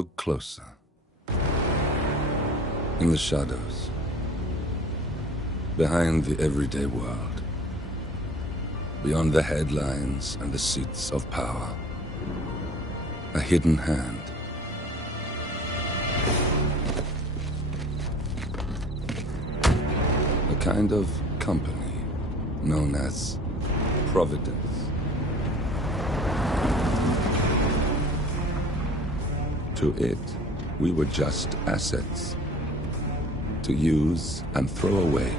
look closer. In the shadows, behind the everyday world, beyond the headlines and the seats of power, a hidden hand. A kind of company known as Providence. To it, we were just assets, to use and throw away,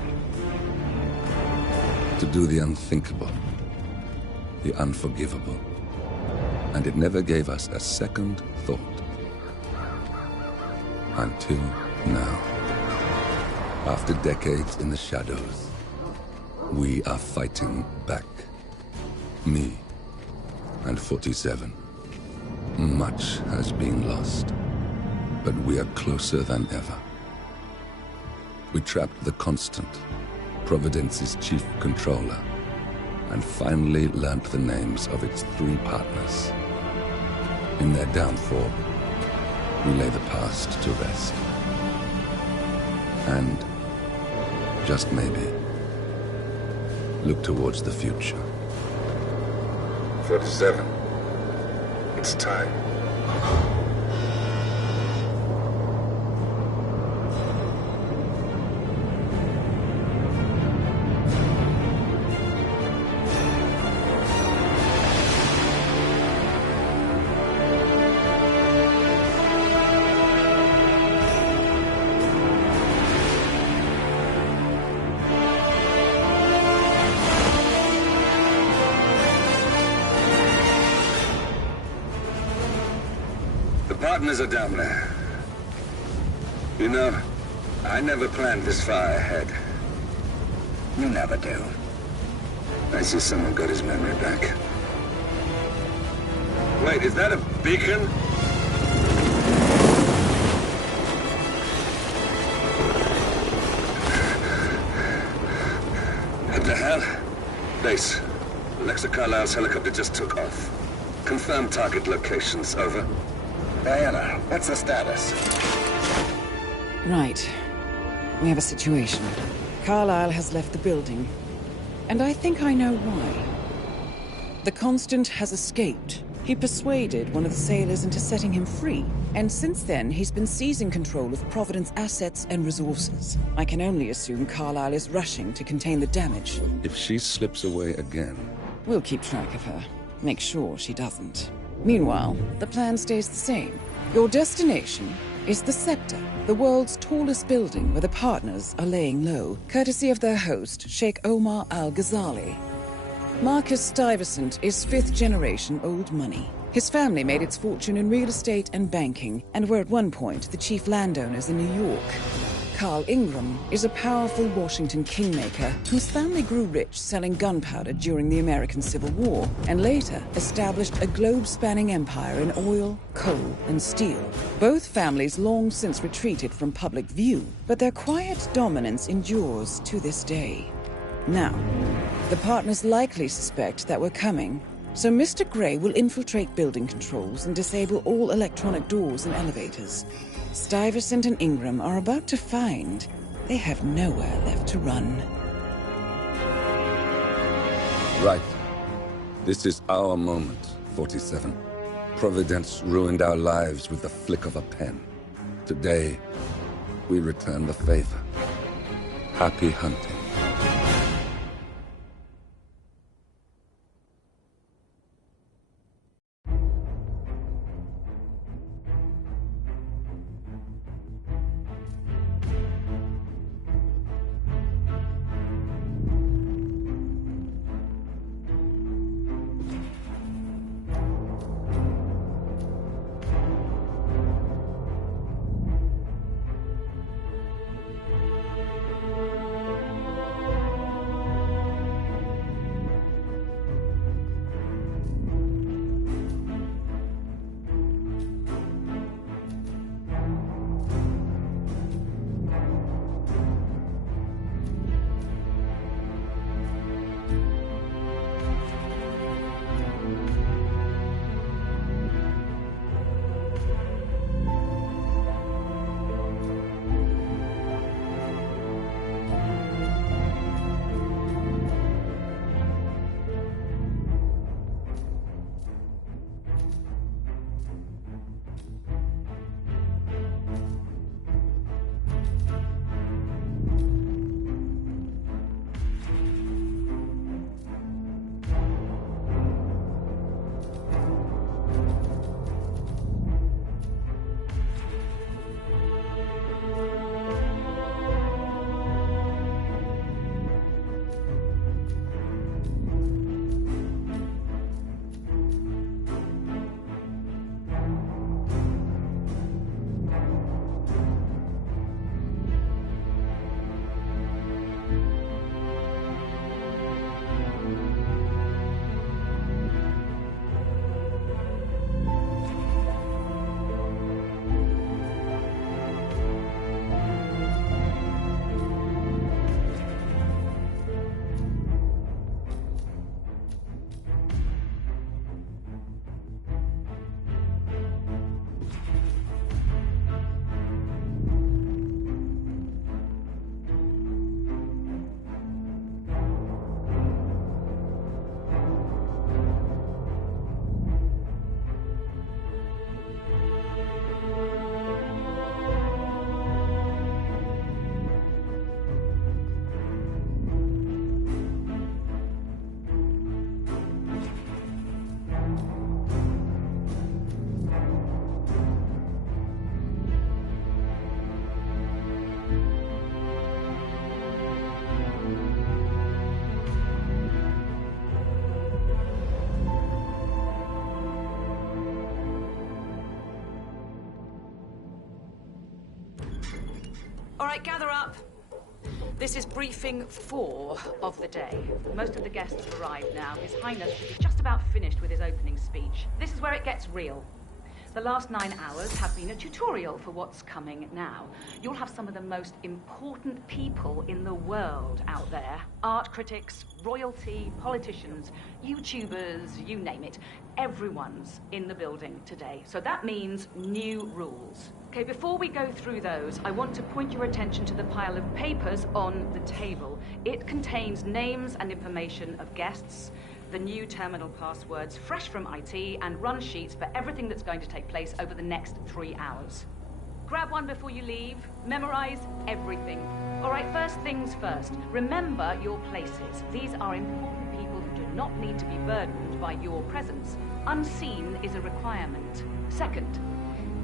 to do the unthinkable, the unforgivable. And it never gave us a second thought. Until now. After decades in the shadows, we are fighting back. Me and 47. Much has been lost, but we are closer than ever. We trapped the Constant, Providence's chief controller, and finally learnt the names of its 3 partners. In their downfall, we lay the past to rest. And, just maybe, look towards the future. 47. It's time. Partners are down there. You know, I never planned this far ahead. You never do. I see someone got his memory back. Wait, is that a beacon? What the hell? Base. Alexa Carlisle's helicopter just took off. Confirm target locations, over. Diana, what's the status? Right. We have a situation. Carlisle has left the building. And I think I know why. The Constant has escaped. He persuaded one of the sailors into setting him free. And since then, he's been seizing control of Providence assets and resources. I can only assume Carlisle is rushing to contain the damage. If she slips away again... We'll keep track of her. Make sure she doesn't. Meanwhile, the plan stays the same. Your destination is the Scepter, the world's tallest building where the partners are laying low, courtesy of their host, Sheikh Omar Al-Ghazali. Marcus Stuyvesant is 5th-generation old money. His family made its fortune in real estate and banking, and were at one point the chief landowners in New York. Carl Ingram is a powerful Washington kingmaker whose family grew rich selling gunpowder during the American Civil War, and later established a globe-spanning empire in oil, coal, and steel. Both families long since retreated from public view, but their quiet dominance endures to this day. Now, the partners likely suspect that we're coming, so Mr. Grey will infiltrate building controls and disable all electronic doors and elevators. Stuyvesant and Ingram are about to find they have nowhere left to run. Right. This is our moment, 47. Providence ruined our lives with the flick of a pen. Today, we return the favor. Happy hunting. right, gather up. This is briefing 4 of the day. Most of the guests have arrived now. His Highness should be just about finished with his opening speech. This is where it gets real. The last 9 hours have been a tutorial for what's coming now. You'll have some of the most important people in the world out there. Art critics, royalty, politicians, YouTubers, you name it. Everyone's in the building today. So that means new rules. Okay, before we go through those, I want to point your attention to the pile of papers on the table. It contains names and information of guests, the new terminal passwords, fresh from IT, and run sheets for everything that's going to take place over the next 3 hours. Grab one before you leave. Memorize everything. All right, first things first. Remember your places. These are important people who do not need to be burdened by your presence. Unseen is a requirement. Second,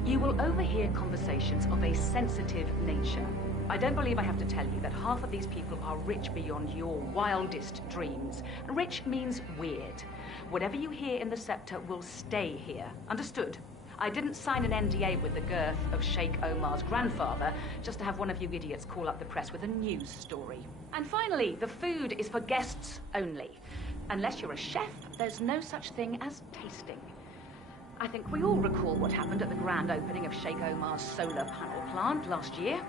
you will overhear conversations of a sensitive nature. I don't believe I have to tell you that half of these people are rich beyond your wildest dreams. Rich means weird. Whatever you hear in the Scepter will stay here. Understood? I didn't sign an NDA with the girth of Sheikh Omar's grandfather just to have one of you idiots call up the press with a news story. And finally, the food is for guests only. Unless you're a chef, there's no such thing as tasting. I think we all recall what happened at the grand opening of Sheikh Omar's solar panel plant last year.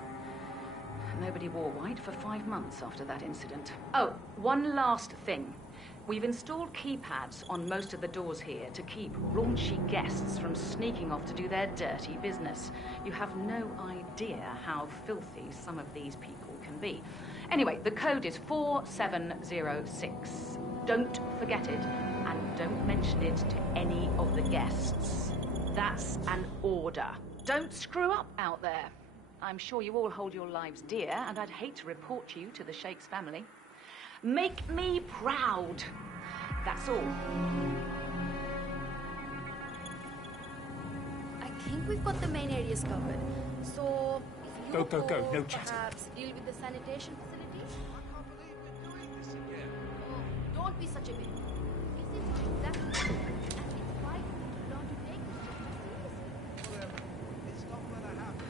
Nobody wore white for 5 months after that incident. Oh, one last thing. We've installed keypads on most of the doors here to keep raunchy guests from sneaking off to do their dirty business. You have no idea how filthy some of these people can be. Anyway, the code is 4706. Don't forget it, and don't mention it to any of the guests. That's an order. Don't screw up out there. I'm sure you all hold your lives dear, and I'd hate to report you to the Sheikh's family. Make me proud. That's all. I think we've got the main areas covered. So, if you Go, no chatting. perhaps deal with the sanitation facilities? I can't believe we're doing this again. Oh, don't be such a baby. This is exactly and it's right for you to learn to take this job seriously. Whatever. It's not gonna happen.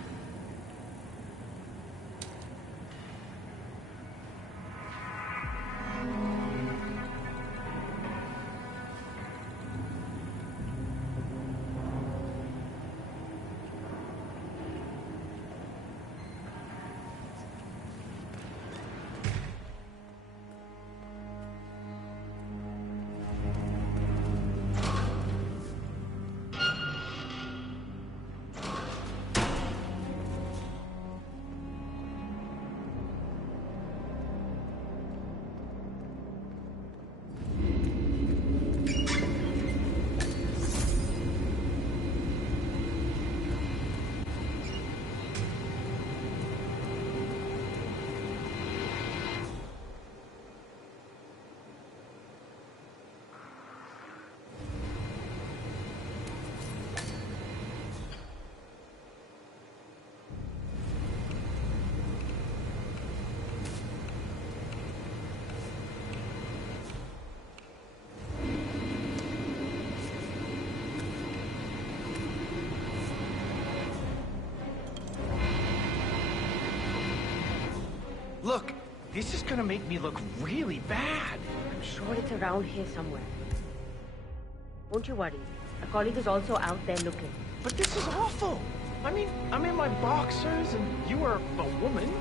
Look, this is gonna make me look really bad. I'm sure it's around here somewhere. Don't you worry. A colleague is also out there looking. But this is awful. I mean, I'm in my boxers and you are a woman.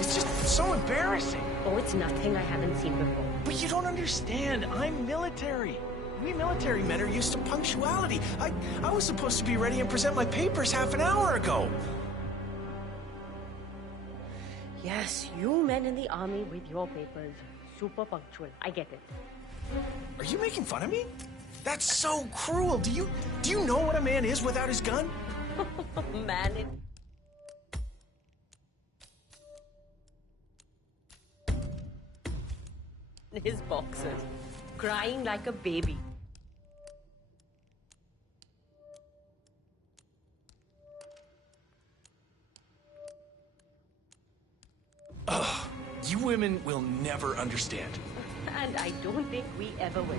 It's just so embarrassing. Oh, it's nothing I haven't seen before. But you don't understand. I'm military. We military men are used to punctuality. I was supposed to be ready and present my papers half an hour ago. Yes, you men in the army with your papers. Super punctual. I get it. Are you making fun of me? That's so cruel. Do you know what a man is without his gun? Man, in his boxers, crying like a baby. Ugh, you women will never understand. And I don't think we ever will.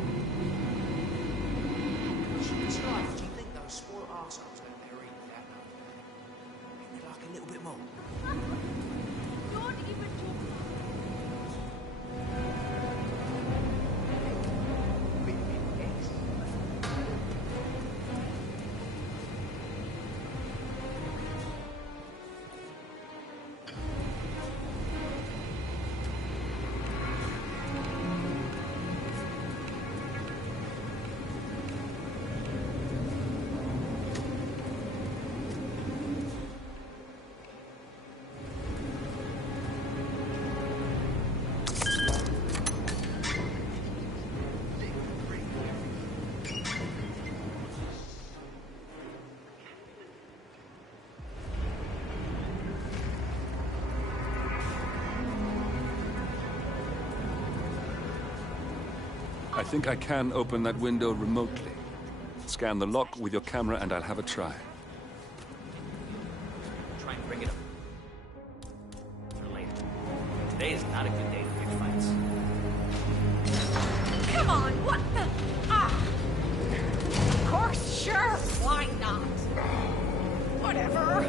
Do you think those spoiled arseholes out there are eating that? Maybe like a little bit more. I think I can open that window remotely. Scan the lock with your camera and I'll have a try. Try and bring it up. For later. Today is not a good day to pick fights. Come on, what the... Ah! Of course, sure, why not? Whatever.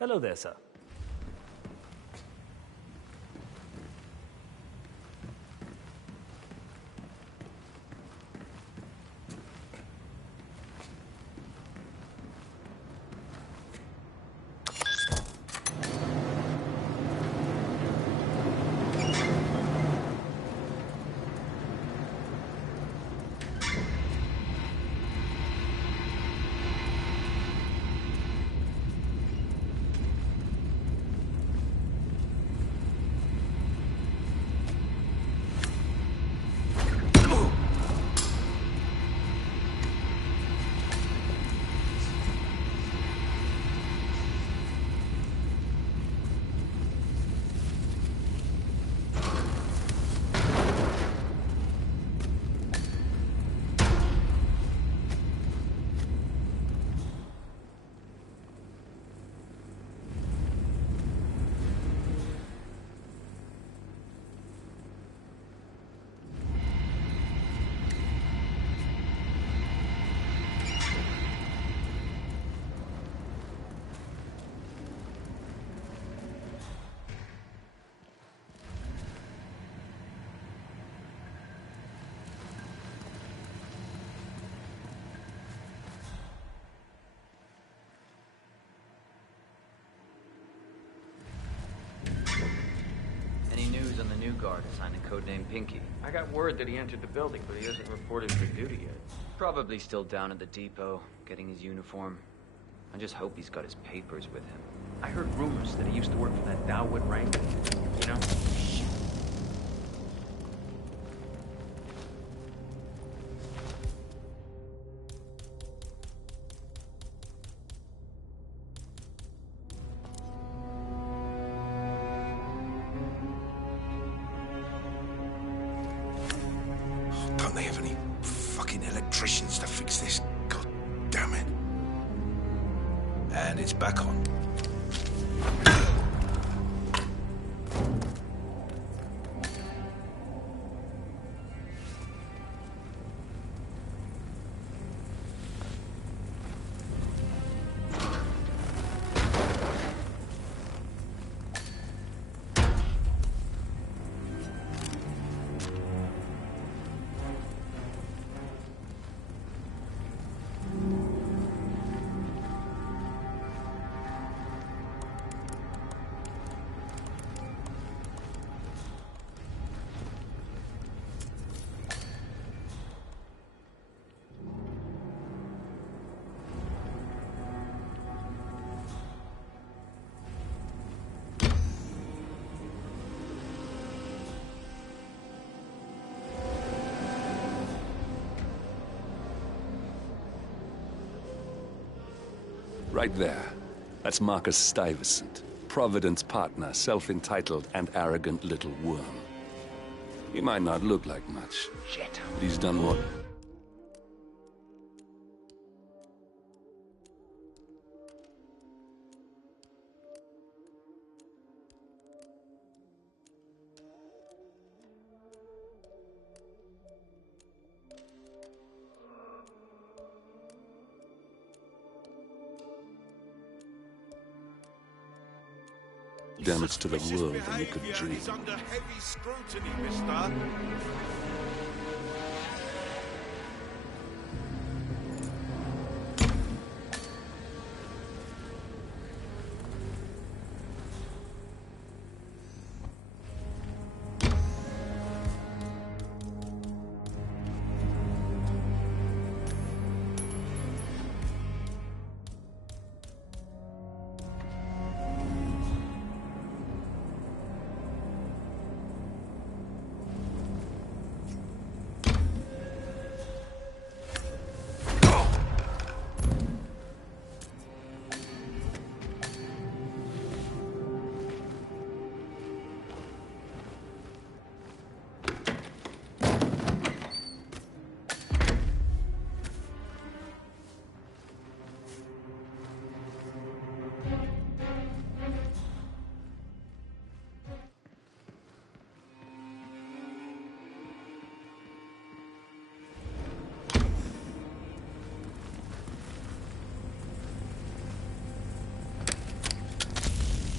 Hello there, sir. guard assigned a codename Pinky. I got word that he entered the building, but he hasn't reported for duty yet. Probably still down at the depot, getting his uniform. I just hope he's got his papers with him. I heard rumors that he used to work for that Dalwood Wrangler. You know? Don't they have any fucking electricians to fix this? God damn it. And it's back on. Right there. That's Marcus Stuyvesant, Providence partner, self-entitled and arrogant little worm. He might not look like much, Shit. but he's done what? Damage to the world than you could dream. He's under heavy scrutiny, mister.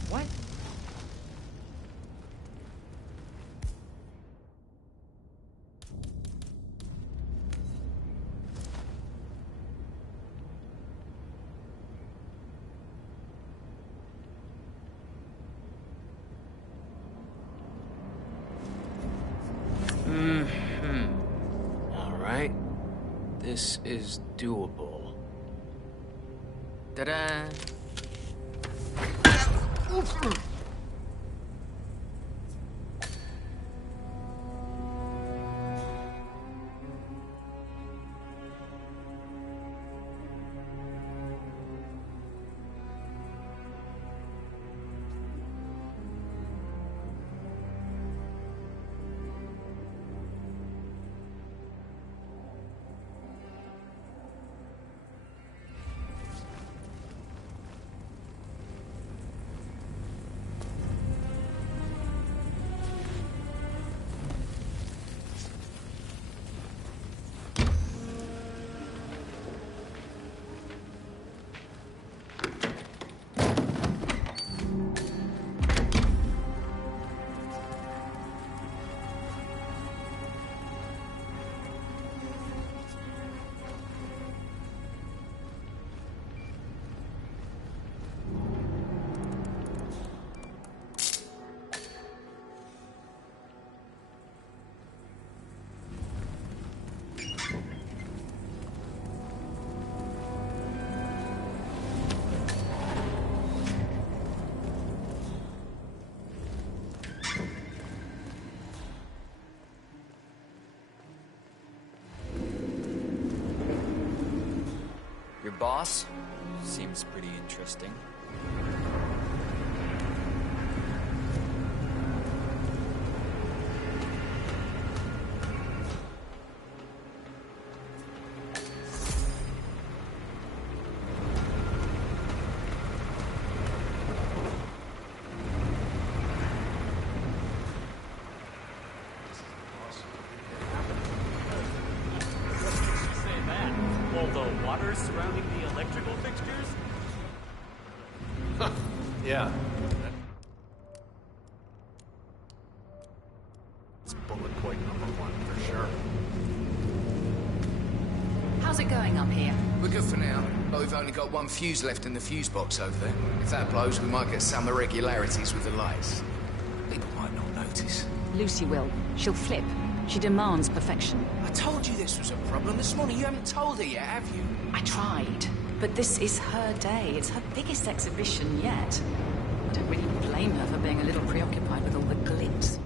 What? All right. This is doable. Ta-da! boss. Seems pretty interesting. Surrounding the electrical fixtures? Yeah. It's bullet point #1 for sure. How's it going up here? We're good for now, but we've only got one fuse left in the fuse box over there. If that blows, we might get some irregularities with the lights. People might not notice. Lucy will. She'll flip. She demands perfection. I told you this was a problem this morning. You haven't told her yet, have you? I tried. But this is her day. It's her biggest exhibition yet. I don't really blame her for being a little preoccupied with all the glitz.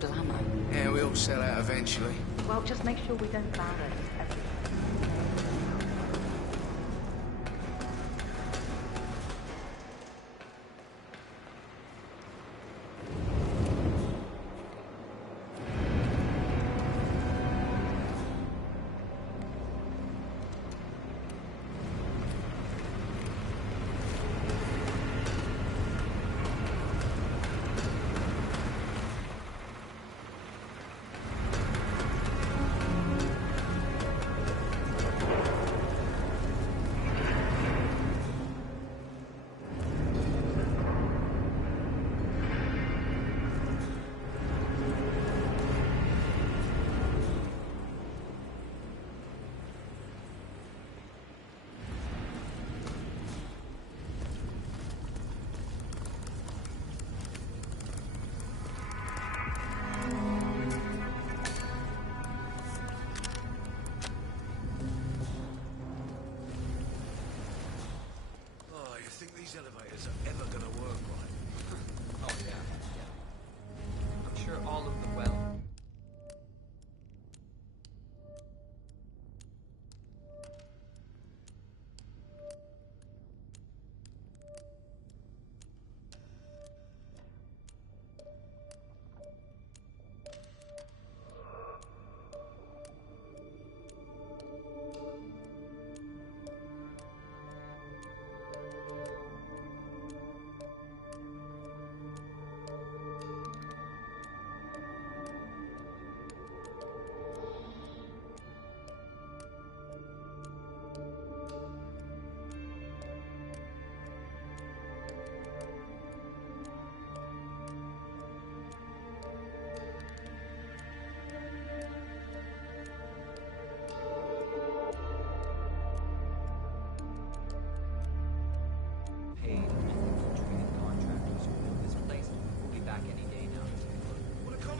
Glamour. Yeah, we all sell out eventually. Well, just make sure we don't cloud it. These elevators are ever gonna work right. Oh yeah. I'm sure all of them will.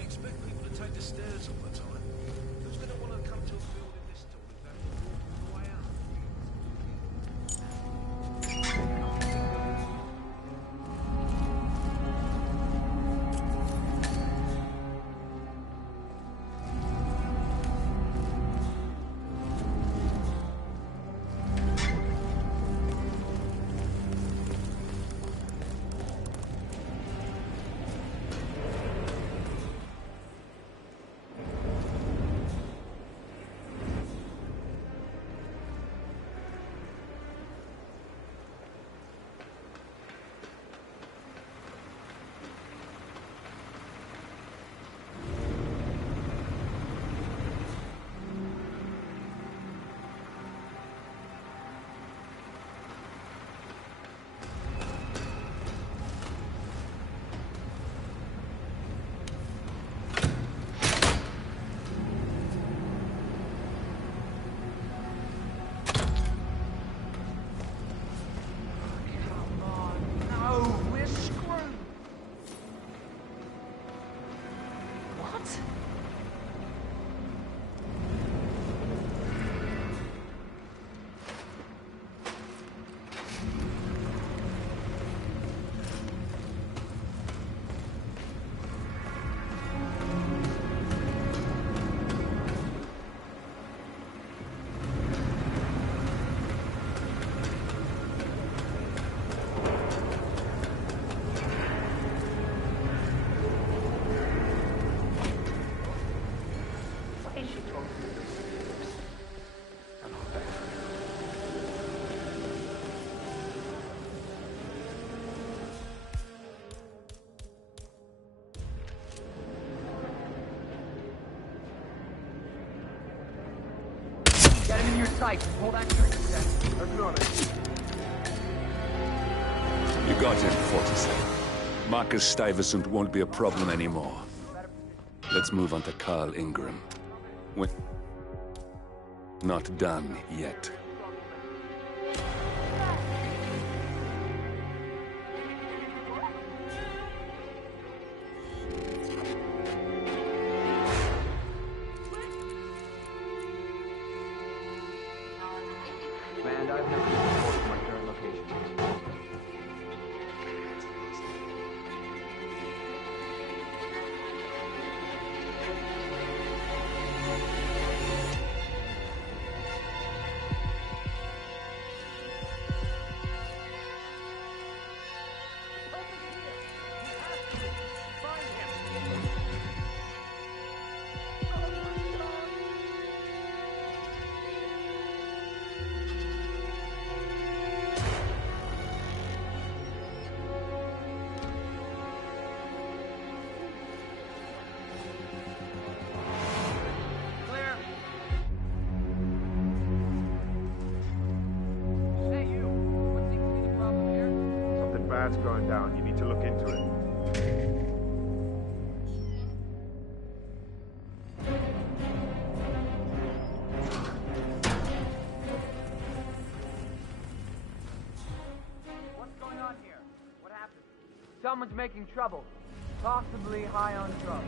Expect people to take the stairs all the time. Who's going to want to come to a building this tall if they Get him in your sights. Hold that trigger, Seth. Let's go. You got him, 47. Marcus Stuyvesant won't be a problem anymore. Let's move on to Carl Ingram. We're not done yet. Command, I've never been reported to my current location. Bad's going down. You need to look into it. What's going on here? What happened? Someone's making trouble. Possibly high on drugs.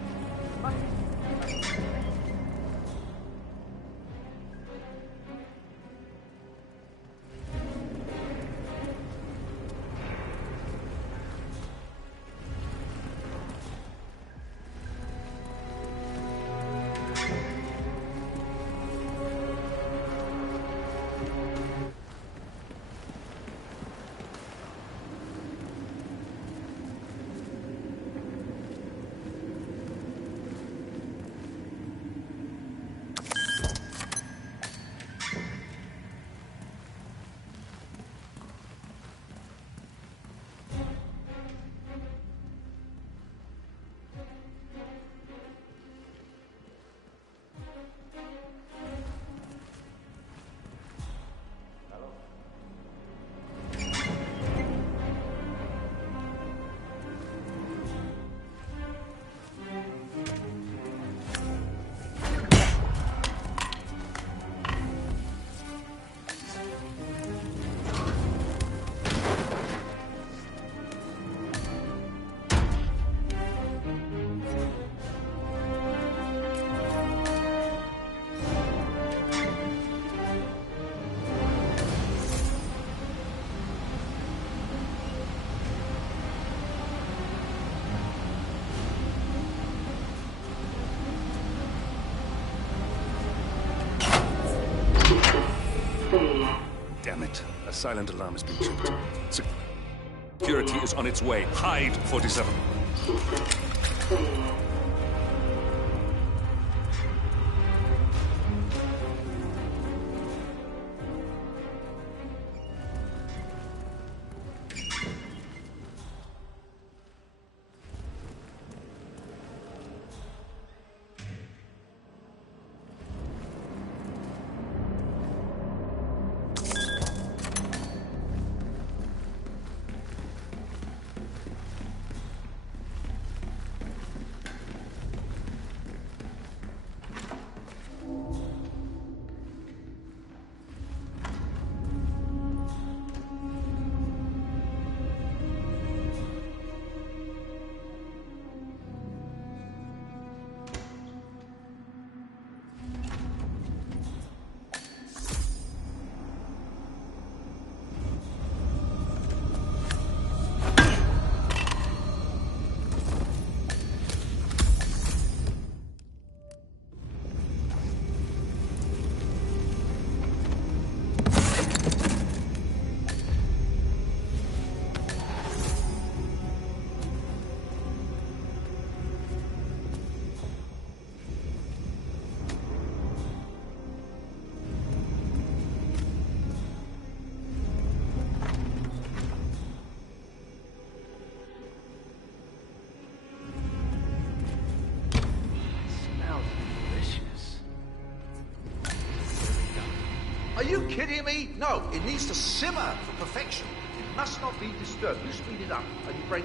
Damn it. A silent alarm has been tripped. Security is on its way. Hide, 47. you kidding me? No, it needs to simmer for perfection. It must not be disturbed. You speed it up and you break...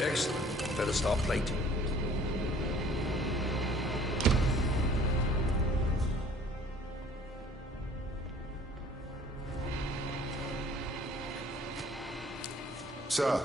Excellent. Better start plating. Sir.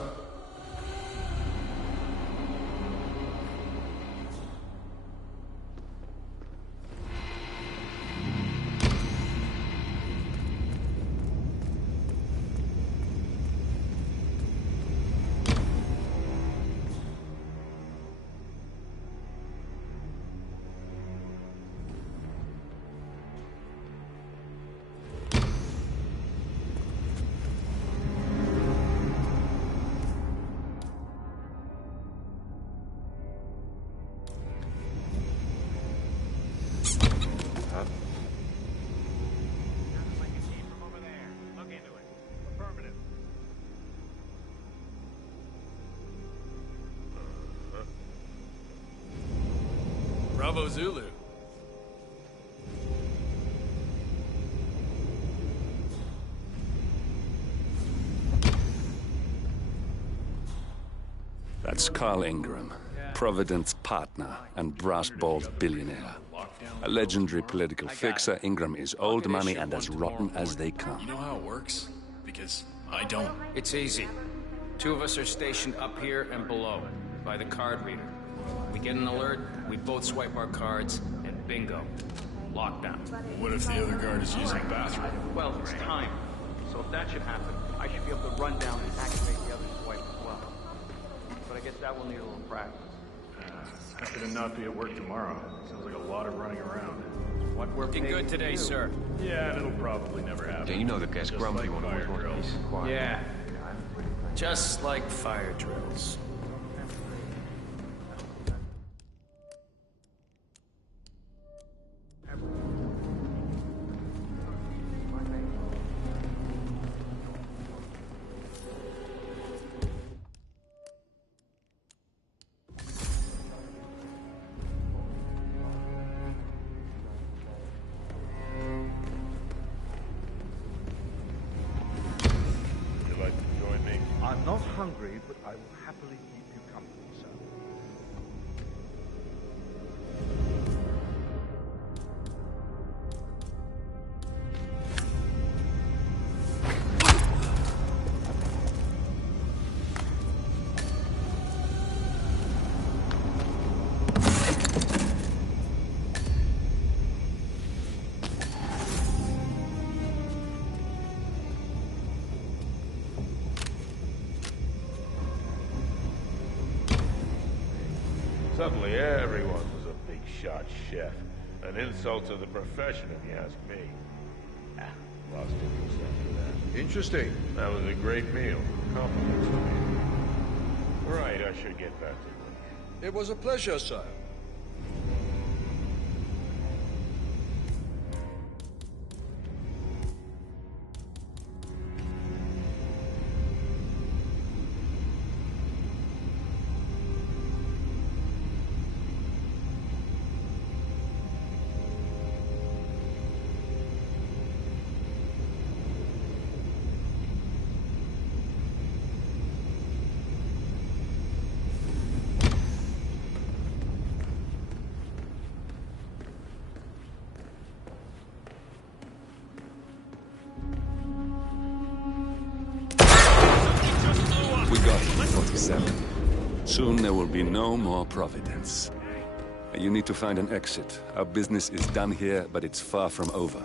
Bravo Zulu. That's Carl Ingram, Provident's partner and brass-balled billionaire. A legendary political fixer, Ingram is old money and as rotten as they come. You know how it works? Because I don't. It's easy. Two of us are stationed up here and below, by the card reader. We get an alert, we both swipe our cards, and bingo. Lockdown. What if the other guard is using the bathroom? Well, it's time. So if that should happen, I should be able to run down and activate the other swipe as well. But I guess that will need a little practice. How could it not be at work tomorrow? Sounds like a lot of running around. What we're looking good today, sir. Yeah, and it'll probably never happen. Yeah, you know the guy's Just grumpy like when fire he wants drills. peace and quiet. Yeah. Just like fire drills. I'm not hungry, but I will happily keep you company, sir. Suddenly everyone was a big shot chef. An insult to the profession, if you ask me. Lost interest after that. Interesting. That was a great meal. Compliments to me. Right, I should get back to work. It was a pleasure, sir. We got it, 47. Soon there will be no more Providence. You need to find an exit. Our business is done here, but it's far from over.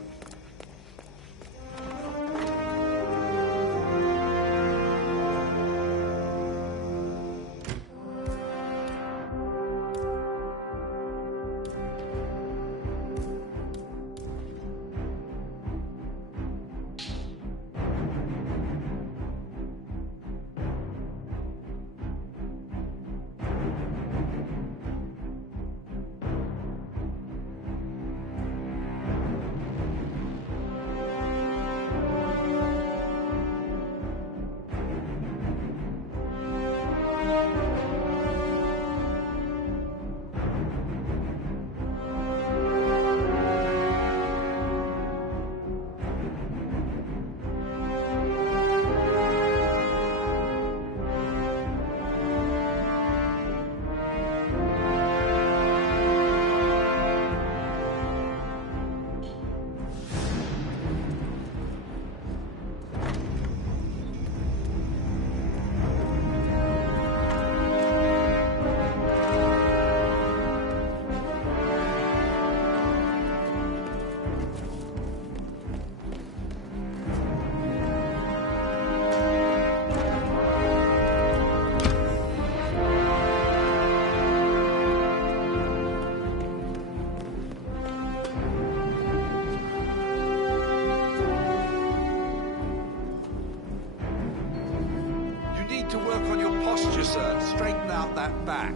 to work on your posture, sir. Straighten out that back.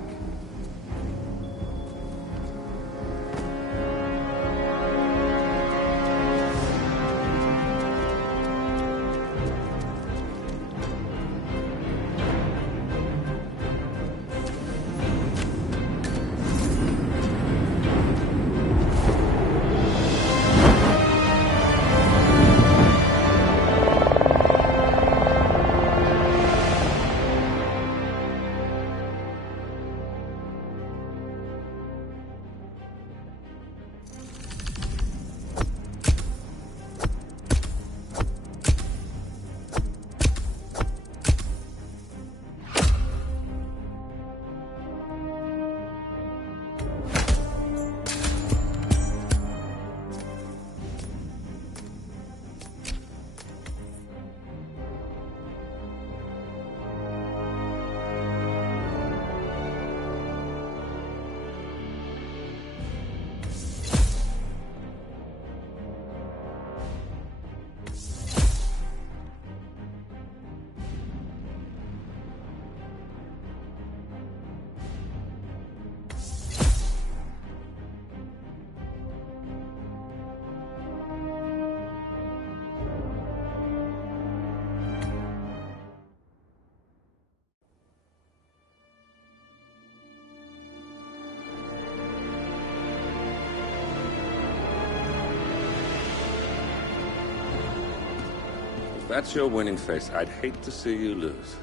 If that's your winning face, I'd hate to see you lose.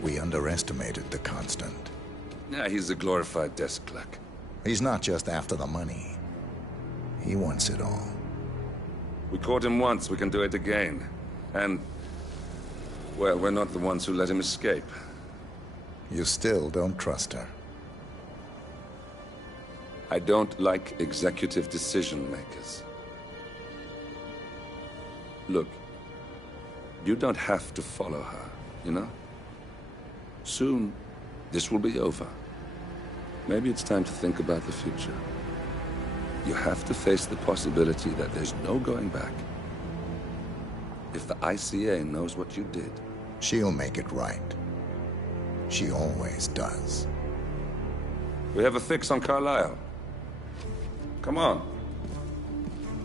We underestimated the Constant. Yeah, he's a glorified desk clerk. He's not just after the money. He wants it all. We caught him once, we can do it again. And, well, we're not the ones who let him escape. You still don't trust her. I don't like executive decision makers. Look, you don't have to follow her, you know? Soon, this will be over. Maybe it's time to think about the future. You have to face the possibility that there's no going back. If the ICA knows what you did... She'll make it right. She always does. We have a fix on Carlisle. Come on.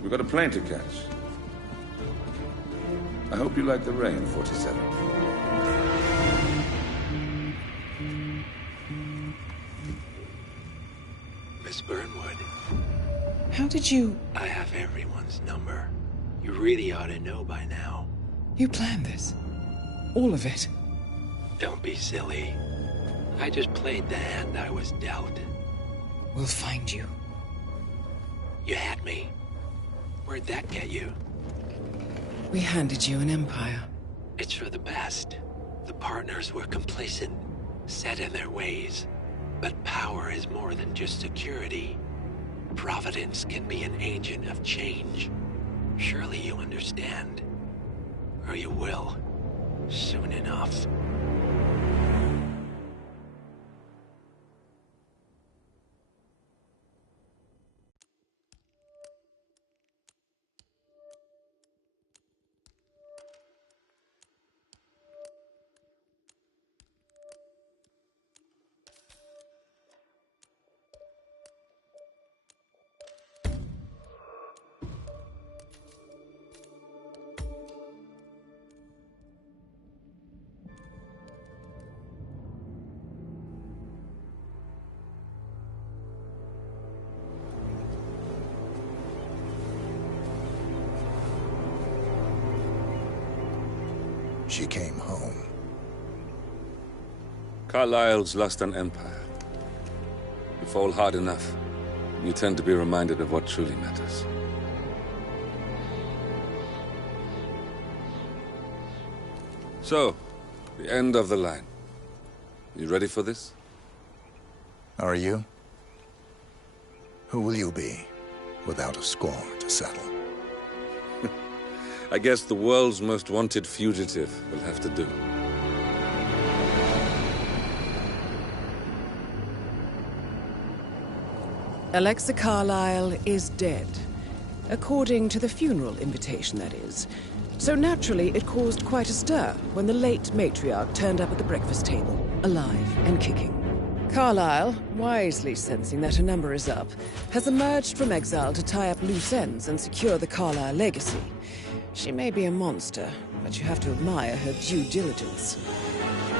We've got a plane to catch. I hope you like the rain, 47. Miss Burnwood. How did you... I have everyone's number. You really ought to know by now. You planned this? All of it? Don't be silly. I just played the hand I was dealt. We'll find you. You had me. Where'd that get you? We handed you an empire. It's for the best. The partners were complacent, set in their ways. But power is more than just security. Providence can be an agent of change. Surely you understand. Or you will. Soon enough. She came home. Carlisle's lost an empire. You fall hard enough, you tend to be reminded of what truly matters. So, the end of the line. You ready for this? Are you? Who will you be, without a score to settle? I guess the world's most wanted fugitive will have to do. Alexa Carlisle is dead. According to the funeral invitation, that is. So naturally, it caused quite a stir when the late matriarch turned up at the breakfast table, alive and kicking. Carlyle, wisely sensing that her number is up, has emerged from exile to tie up loose ends and secure the Carlyle legacy. She may be a monster, but you have to admire her due diligence.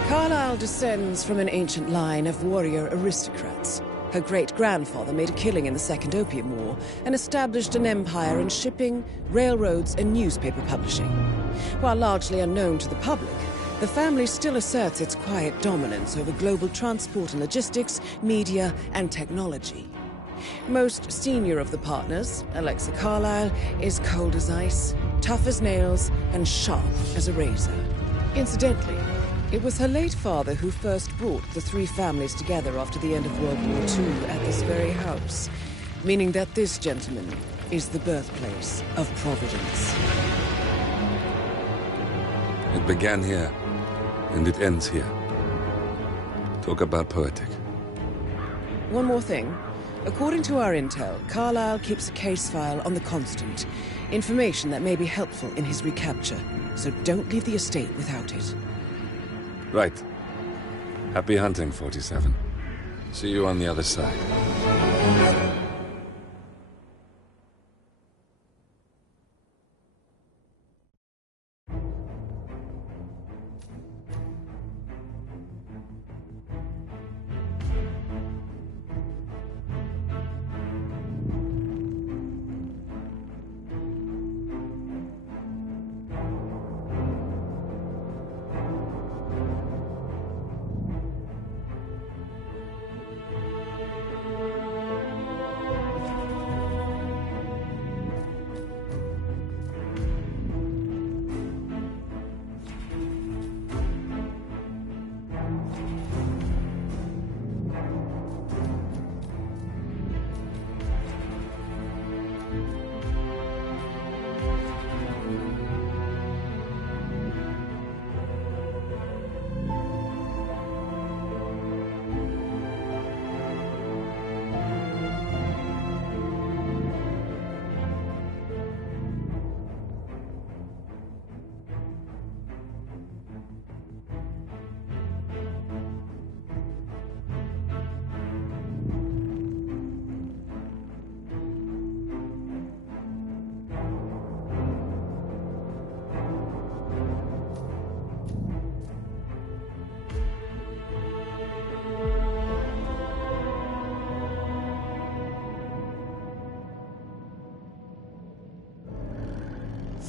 Carlyle descends from an ancient line of warrior aristocrats. Her great-grandfather made a killing in the Second Opium War and established an empire in shipping, railroads, and newspaper publishing. While largely unknown to the public, the family still asserts its quiet dominance over global transport and logistics, media, and technology. Most senior of the partners, Alexa Carlyle, is cold as ice, tough as nails, and sharp as a razor. Incidentally, it was her late father who first brought the three families together after the end of World War II at this very house, meaning that this gentleman is the birthplace of Providence. It began here, and it ends here. Talk about poetic. One more thing. According to our intel, Carlyle keeps a case file on the Constant. Information that may be helpful in his recapture, so don't leave the estate without it. Right. Happy hunting, 47. See you on the other side.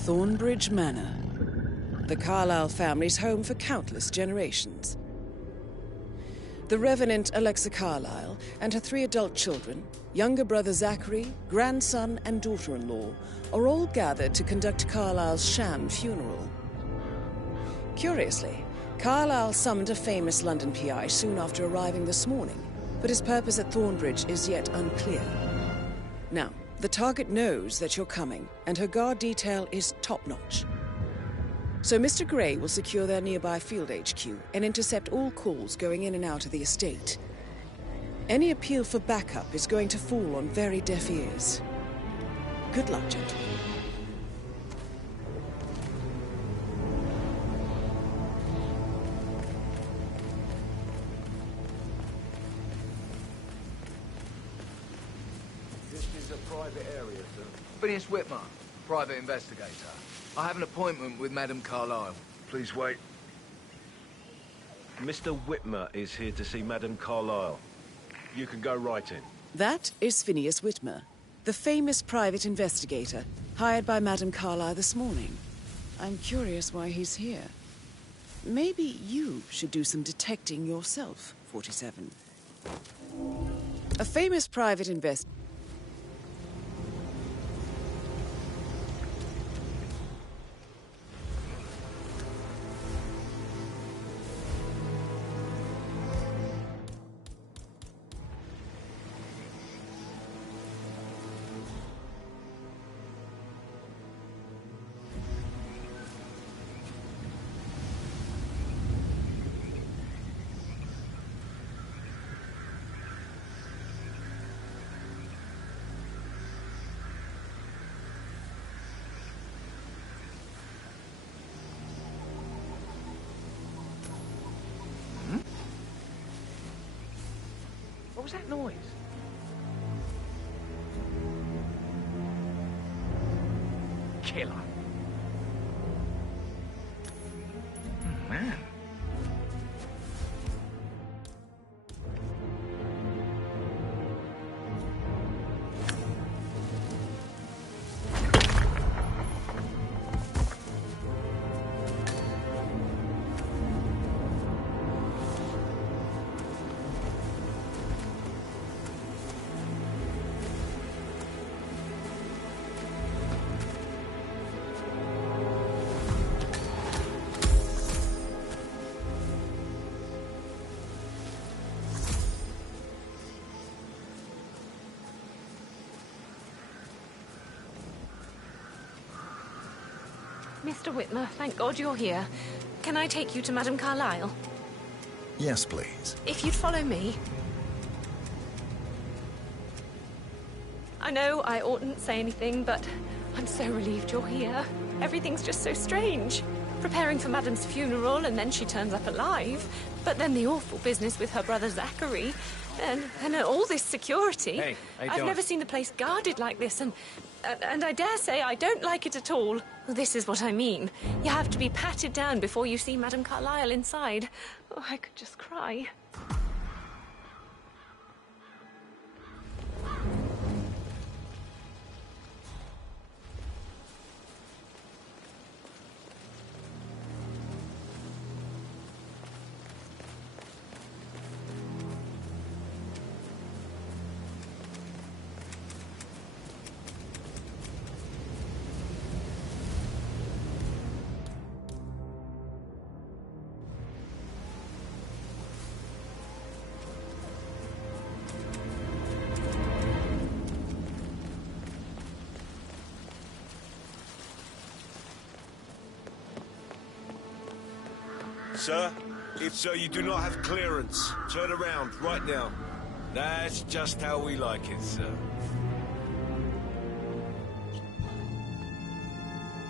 Thornbridge Manor, the Carlyle family's home for countless generations. The Revenant Alexa Carlyle and her 3 adult children, younger brother Zachary, grandson, and daughter-in-law, are all gathered to conduct Carlyle's sham funeral. Curiously, Carlyle summoned a famous London PI soon after arriving this morning, but his purpose at Thornbridge is yet unclear. Now, the target knows that you're coming, and her guard detail is top-notch. So Mr. Gray will secure their nearby field HQ and intercept all calls going in and out of the estate. Any appeal for backup is going to fall on very deaf ears. Good luck, gentlemen. Private area, sir. Phineas Whitmer, private investigator. I have an appointment with Madame Carlyle. Please wait. Mr. Whitmer is here to see Madame Carlyle. You can go right in. That is Phineas Whitmer, the famous private investigator hired by Madame Carlyle this morning. I'm curious why he's here. Maybe you should do some detecting yourself, 47. A famous private investigator. was that noise? Killer. Man. Mr. Whitmer, thank God you're here. Can I take you to Madame Carlyle? Yes, please. If you'd follow me. I know I oughtn't say anything, but I'm so relieved you're here. Everything's just so strange. Preparing for Madame's funeral, and then she turns up alive. But then the awful business with her brother Zachary, and all this security. Hey, how you I've doing? never seen the place guarded like this, and I dare say I don't like it at all. This is what I mean. You have to be patted down before you see Madame Carlyle inside. Oh, I could just cry. Sir, if you do not have clearance, turn around right now. That's just how we like it, sir.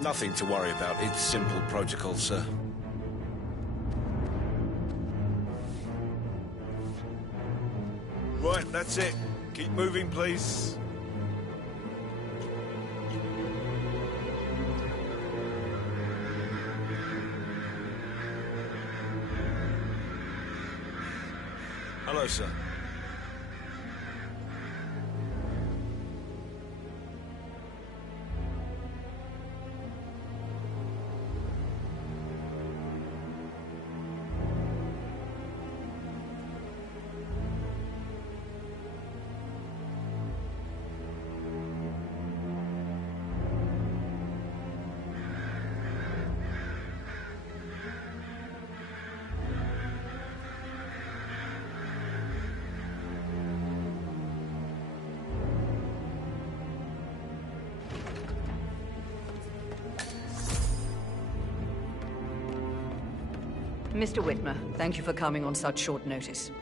Nothing to worry about. It's simple protocol, sir. Right, that's it. Keep moving, please. Hello, sir. Mr. Whitmer, thank you for coming on such short notice.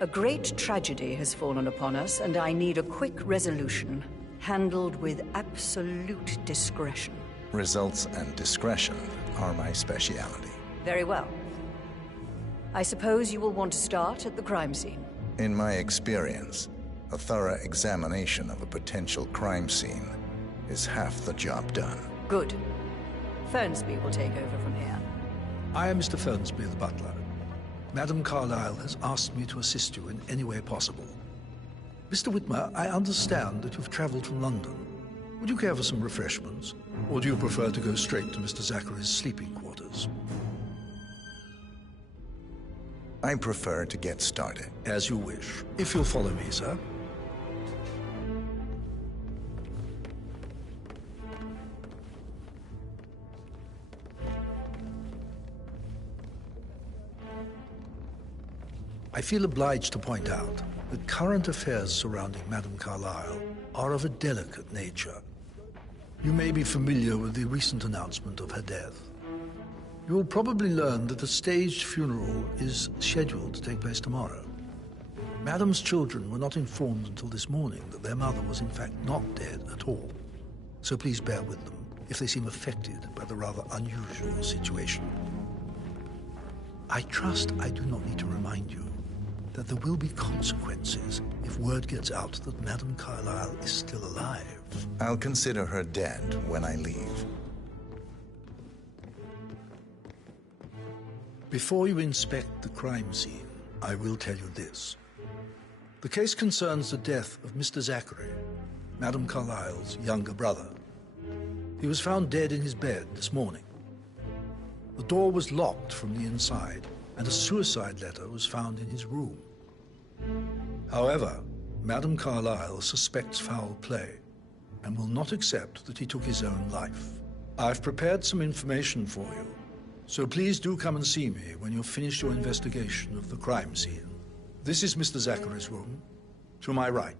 A great tragedy has fallen upon us, and I need a quick resolution, handled with absolute discretion. Results and discretion are my speciality. Very well. I suppose you will want to start at the crime scene. In my experience, a thorough examination of a potential crime scene is half the job done. Good. Fernsby will take over from here. I am Mr. Fernsby, the butler. Madame Carlyle has asked me to assist you in any way possible. Mr. Whitmer, I understand that you've traveled from London. Would you care for some refreshments? Or do you prefer to go straight to Mr. Zachary's sleeping quarters? I prefer to get started. As you wish. If you'll follow me, sir. I feel obliged to point out that current affairs surrounding Madame Carlyle are of a delicate nature. You may be familiar with the recent announcement of her death. You will probably learn that a staged funeral is scheduled to take place tomorrow. Madame's children were not informed until this morning that their mother was in fact not dead at all. So please bear with them if they seem affected by the rather unusual situation. I trust I do not need to remind you that there will be consequences if word gets out that Madame Carlyle is still alive. I'll consider her dead when I leave. Before you inspect the crime scene, I will tell you this. The case concerns the death of Mr. Zachary, Madame Carlyle's younger brother. He was found dead in his bed this morning. The door was locked from the inside, and a suicide letter was found in his room. However, Madame Carlyle suspects foul play and will not accept that he took his own life. I've prepared some information for you, so please do come and see me when you've finished your investigation of the crime scene. This is Mr. Zachary's room, to my right.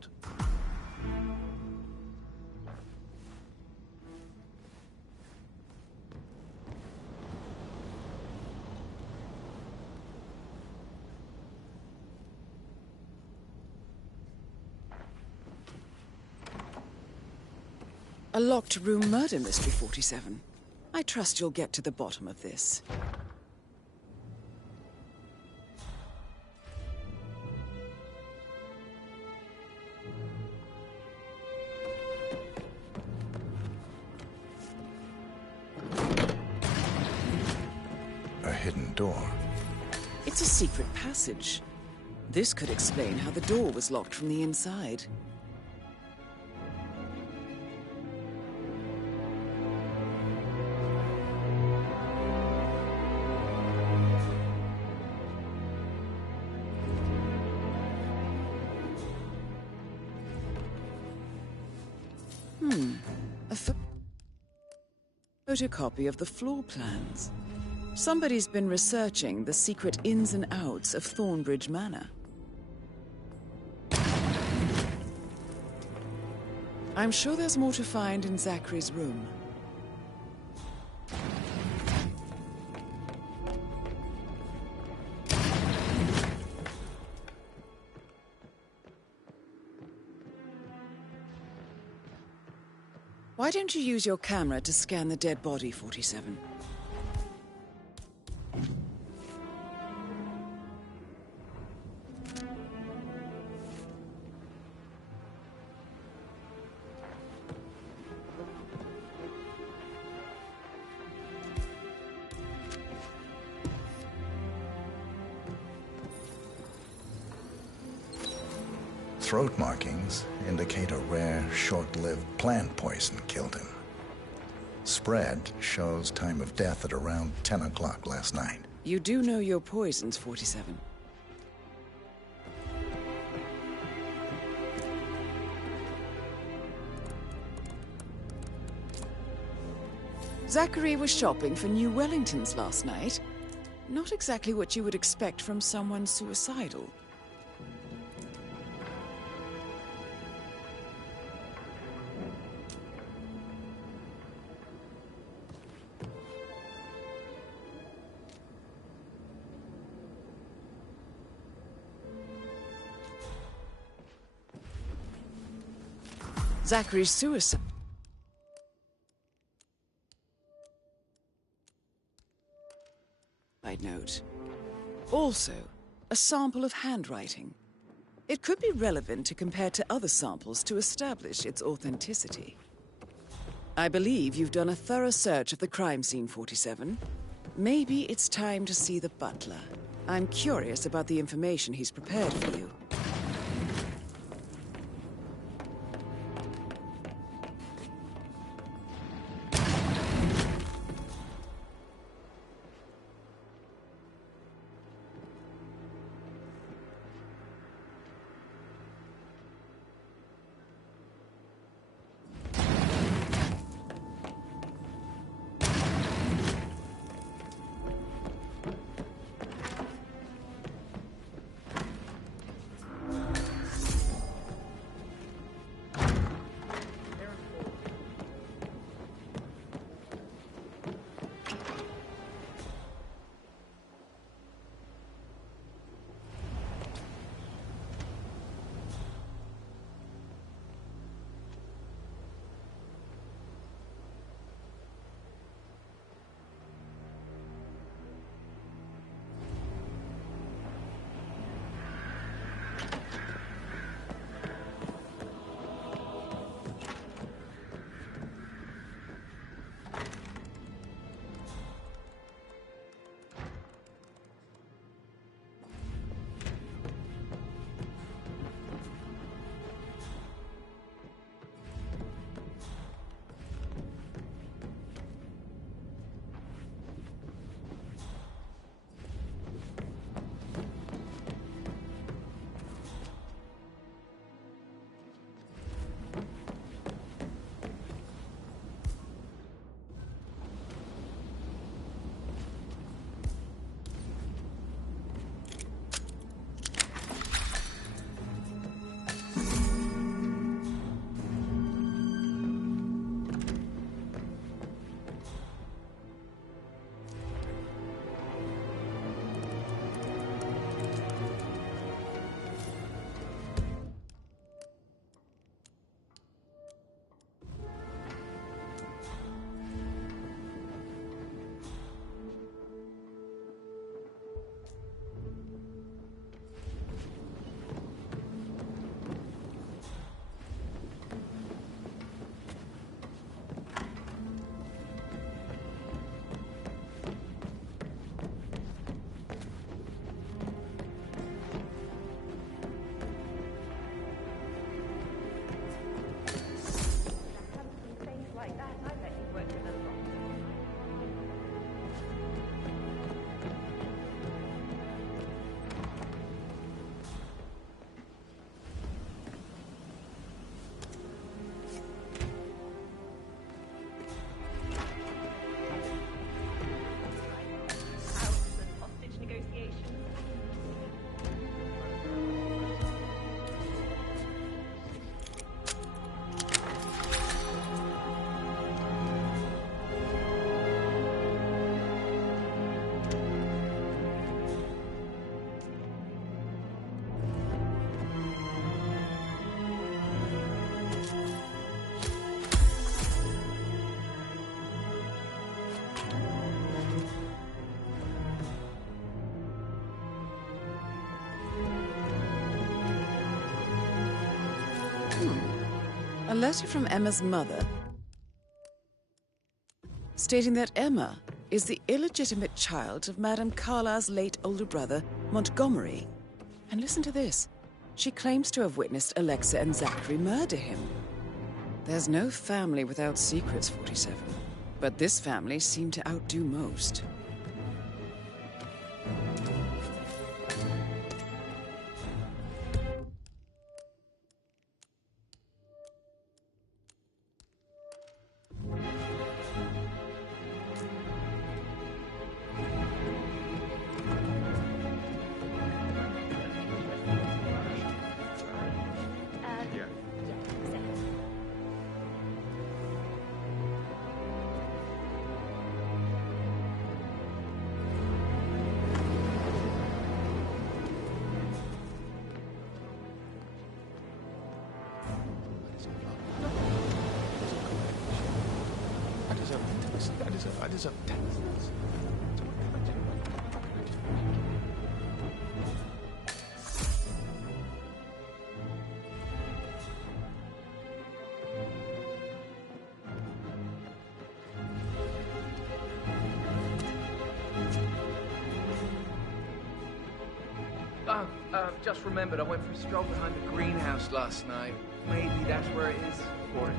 A locked room murder mystery, 47. I trust you'll get to the bottom of this. A hidden door. It's a secret passage. This could explain how the door was locked from the inside. A photocopy of the floor plans. Somebody's been researching the secret ins and outs of Thornbridge Manor. I'm sure there's more to find in Zachary's room. Why don't you use your camera to scan the dead body, 47? Throat markings indicate a rare, short-lived plant poison killed him. Spread shows time of death at around 10 o'clock last night. You do know your poisons, 47. Zachary was shopping for New Wellingtons last night. Not exactly what you would expect from someone suicidal. Zachary's suicide. Note. Also, a sample of handwriting. It could be relevant to compare to other samples to establish its authenticity. I believe you've done a thorough search of the crime scene, 47. Maybe it's time to see the butler. I'm curious about the information he's prepared for you. A letter from Emma's mother stating that Emma is the illegitimate child of Madame Carla's late older brother, Montgomery. And listen to this. She claims to have witnessed Alexa and Zachary murder him. There's no family without secrets, 47. But this family seemed to outdo most. I deserve texts. Just remembered, I went for a stroll behind the greenhouse last night. Maybe that's where it is. Or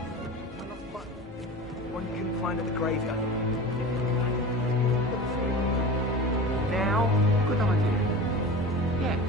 one you couldn't find at the graveyard. Now? Good idea. Yes.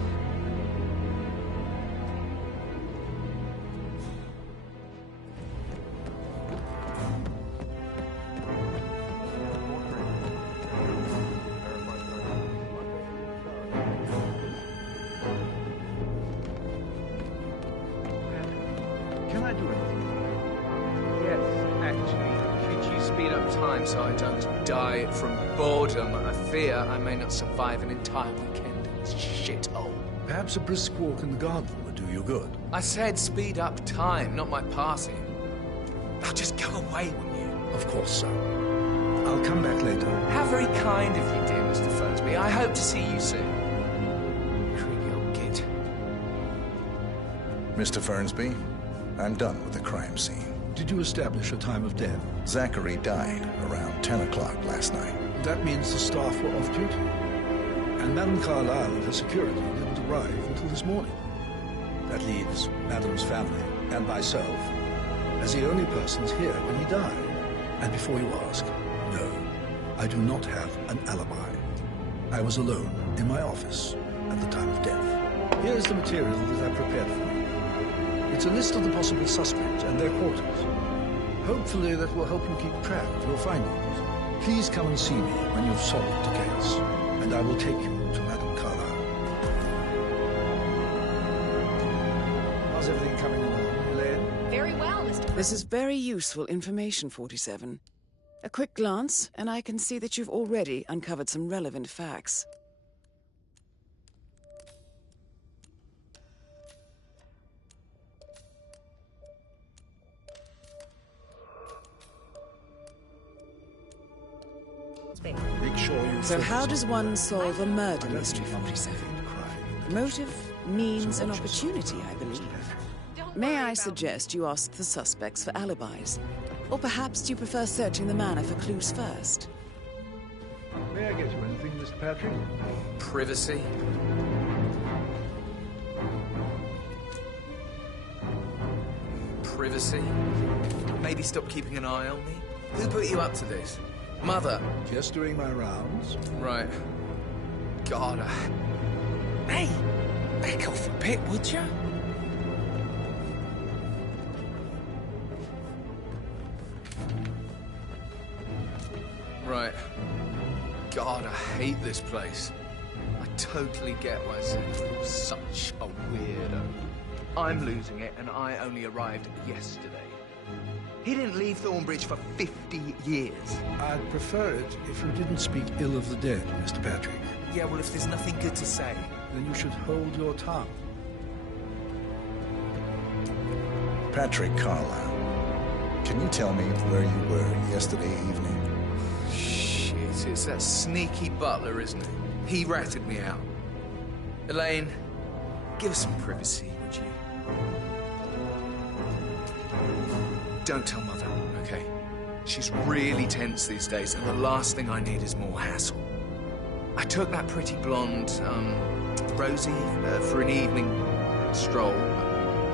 So I don't die from boredom. I fear I may not survive an entire weekend in this shithole. Perhaps a brisk walk in the garden would do you good. I said speed up time, not my passing. Now just go away, wouldn't you? Of course, sir. I'll come back later. How very kind of you, dear Mr. Fernsby. I hope to see you soon. Creepy old git. Mr. Fernsby, I'm done with the crime scene. Did you establish a time of death? Zachary died around 10 o'clock last night. That means the staff were off duty. And Madame Carlyle and her security didn't arrive until this morning. That leaves Madame's family and myself as the only persons here when he died. And before you ask, no, I do not have an alibi. I was alone in my office at the time of death. Here's the material that I prepared for you. It's a list of the possible suspects and their quarters. Hopefully that will help you keep track of your findings. Please come and see me when you've solved the case, and I will take you to Madame Carlyle. How's everything coming along, Elaine? Very well, Mr. This is very useful information, 47. A quick glance, and I can see that you've already uncovered some relevant facts. Make sure you So how does one solve a murder mystery, 47? Motive, means, and opportunity, I believe. May I suggest you ask the suspects for alibis? Or perhaps do you prefer searching the manor for clues first? May I get you anything, Mr. Patrick? Privacy. Privacy. Maybe stop keeping an eye on me. Who put you up to this? Mother. Just doing my rounds. Right. God, Hey! Back off a bit, would you? Right. God, I hate this place. I totally get why Zachary was such a weirdo. I'm losing it, and I only arrived yesterday. He didn't leave Thornbridge for 50 years. I'd prefer it if you didn't speak ill of the dead, Mr. Patrick. Yeah, well, if there's nothing good to say... Then you should hold your tongue. Patrick Carlyle, can you tell me where you were yesterday evening? Shit, it's that sneaky butler, isn't it? He ratted me out. Elaine, give us some privacy, would you? Don't tell Mother, okay? She's really tense these days, and the last thing I need is more hassle. I took that pretty blonde, Rosie, for an evening stroll.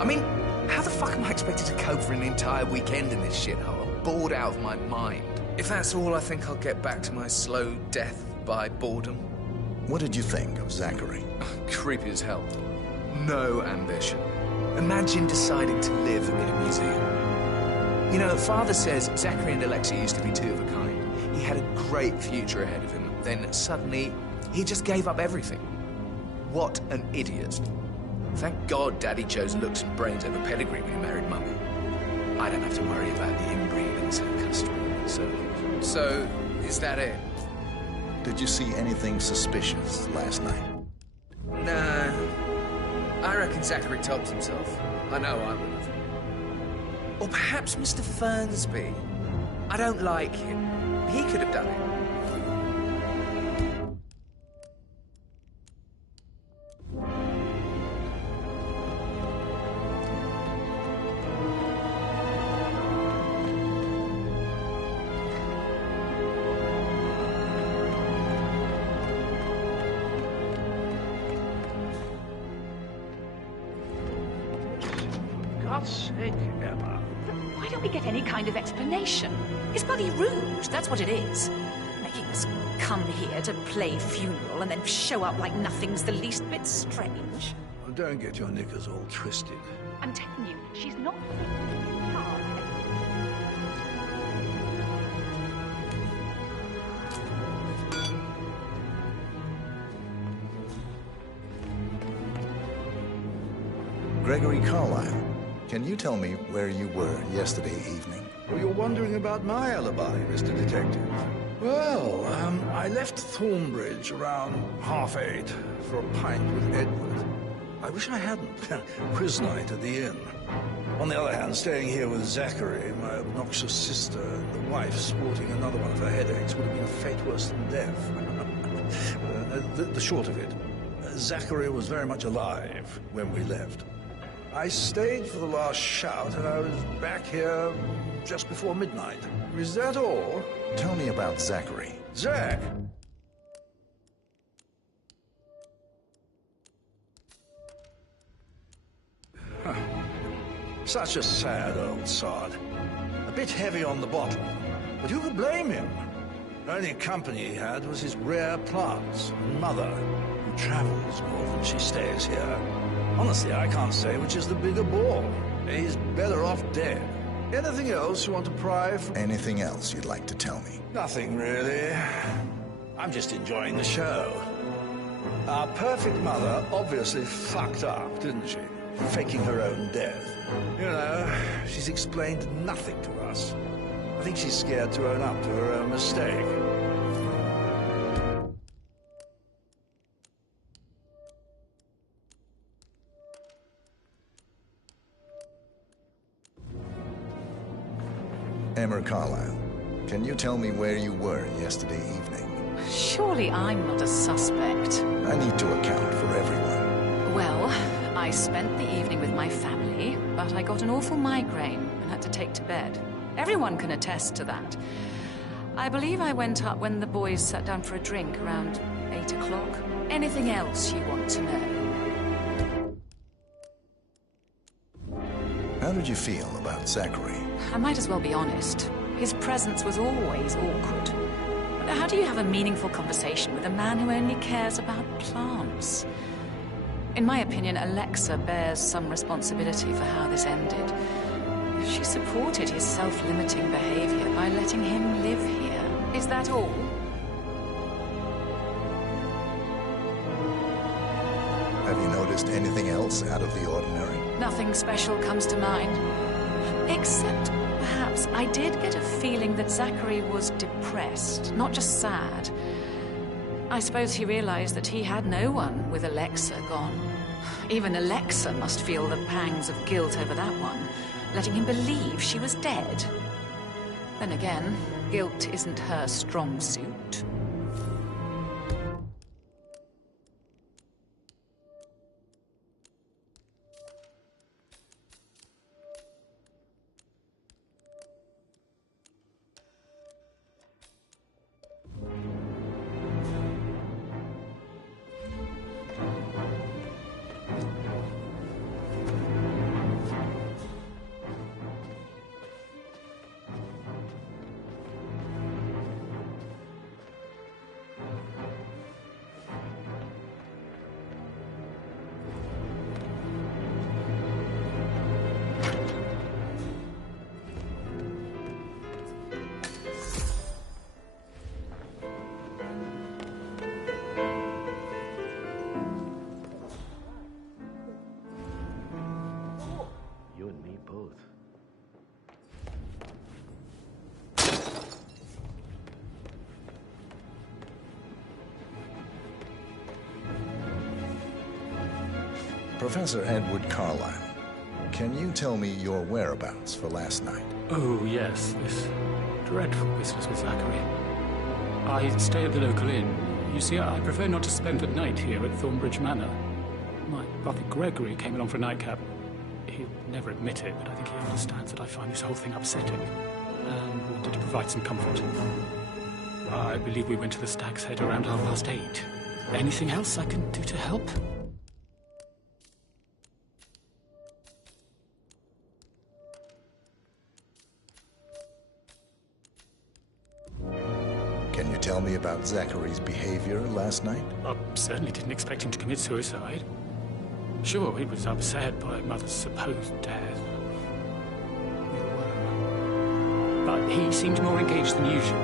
I mean, how the fuck am I expected to cope for an entire weekend in this shithole? I'm bored out of my mind. If that's all, I think I'll get back to my slow death by boredom. What did you think of Zachary? Creepy as hell. No ambition. Imagine deciding to live in a museum. You know, Father says Zachary and Alexa used to be two of a kind. He had a great future ahead of him. Then suddenly, he just gave up everything. What an idiot. Thank God Daddy chose looks and brains over pedigree when he married Mummy. I don't have to worry about the inbreeding so customary. So, is that it? Did you see anything suspicious last night? Nah. I reckon Zachary topped himself. I know I would have. Or perhaps Mr. Fernsby. I don't like him. He could have done it. God's sake, Emma. Why don't we get any kind of explanation? It's bloody rude, that's what it is. Making us come here to play funeral and then show up like nothing's the least bit strange. Well, don't get your knickers all twisted. I'm telling you, she's not... Gregory Carlyle, can you tell me where you were yesterday evening? Well, you're wondering about my alibi, Mr. Detective. Well, I left Thornbridge around 8:30 for a pint with Edward. I wish I hadn't. Quiz night at the inn. On the other hand, staying here with Zachary, my obnoxious sister, and the wife sporting another one of her headaches would have been a fate worse than death. The short of it, Zachary was very much alive when we left. I stayed for the last shout, and I was back here just before midnight. Is that all? Tell me about Zachary. Zach! Huh. Such a sad old sod. A bit heavy on the bottle, but who could blame him? The only company he had was his rare plants and mother, who travels more than she stays here. Honestly, I can't say which is the bigger bore. He's better off dead. Anything else you want to pry from? Anything else you'd like to tell me? Nothing, really. I'm just enjoying the show. Our perfect mother obviously fucked up, didn't she? Faking her own death. You know, she's explained nothing to us. I think she's scared to own up to her own mistake. Emma Carlyle, can you tell me where you were yesterday evening? Surely I'm not a suspect. I need to account for everyone. Well, I spent the evening with my family, but I got an awful migraine and had to take to bed. Everyone can attest to that. I believe I went up when the boys sat down for a drink around 8 o'clock. Anything else you want to know? How did you feel about Zachary? I might as well be honest. His presence was always awkward. But how do you have a meaningful conversation with a man who only cares about plants? In my opinion, Alexa bears some responsibility for how this ended. She supported his self-limiting behavior by letting him live here. Is that all? Have you noticed anything else out of the ordinary? Nothing special comes to mind. Except, perhaps, I did get a feeling that Zachary was depressed, not just sad. I suppose he realized that he had no one with Alexa gone. Even Alexa must feel the pangs of guilt over that one, letting him believe she was dead. Then again, guilt isn't her strong suit. both. Professor Edward Carlyle, can you tell me your whereabouts for last night? Oh, yes, this dreadful business with Zachary. I stay at the local inn. You see, I prefer not to spend the night here at Thornbridge Manor. My brother Gregory came along for a nightcap. He'll never admit it, but I think he understands that I find this whole thing upsetting and wanted to provide some comfort. I believe we went to the Stag's Head around 8:30. Anything else I can do to help? Can you tell me about Zachary's behavior last night? I certainly didn't expect him to commit suicide. Sure, he was upset by Mother's supposed death. We were. But he seemed more engaged than usual.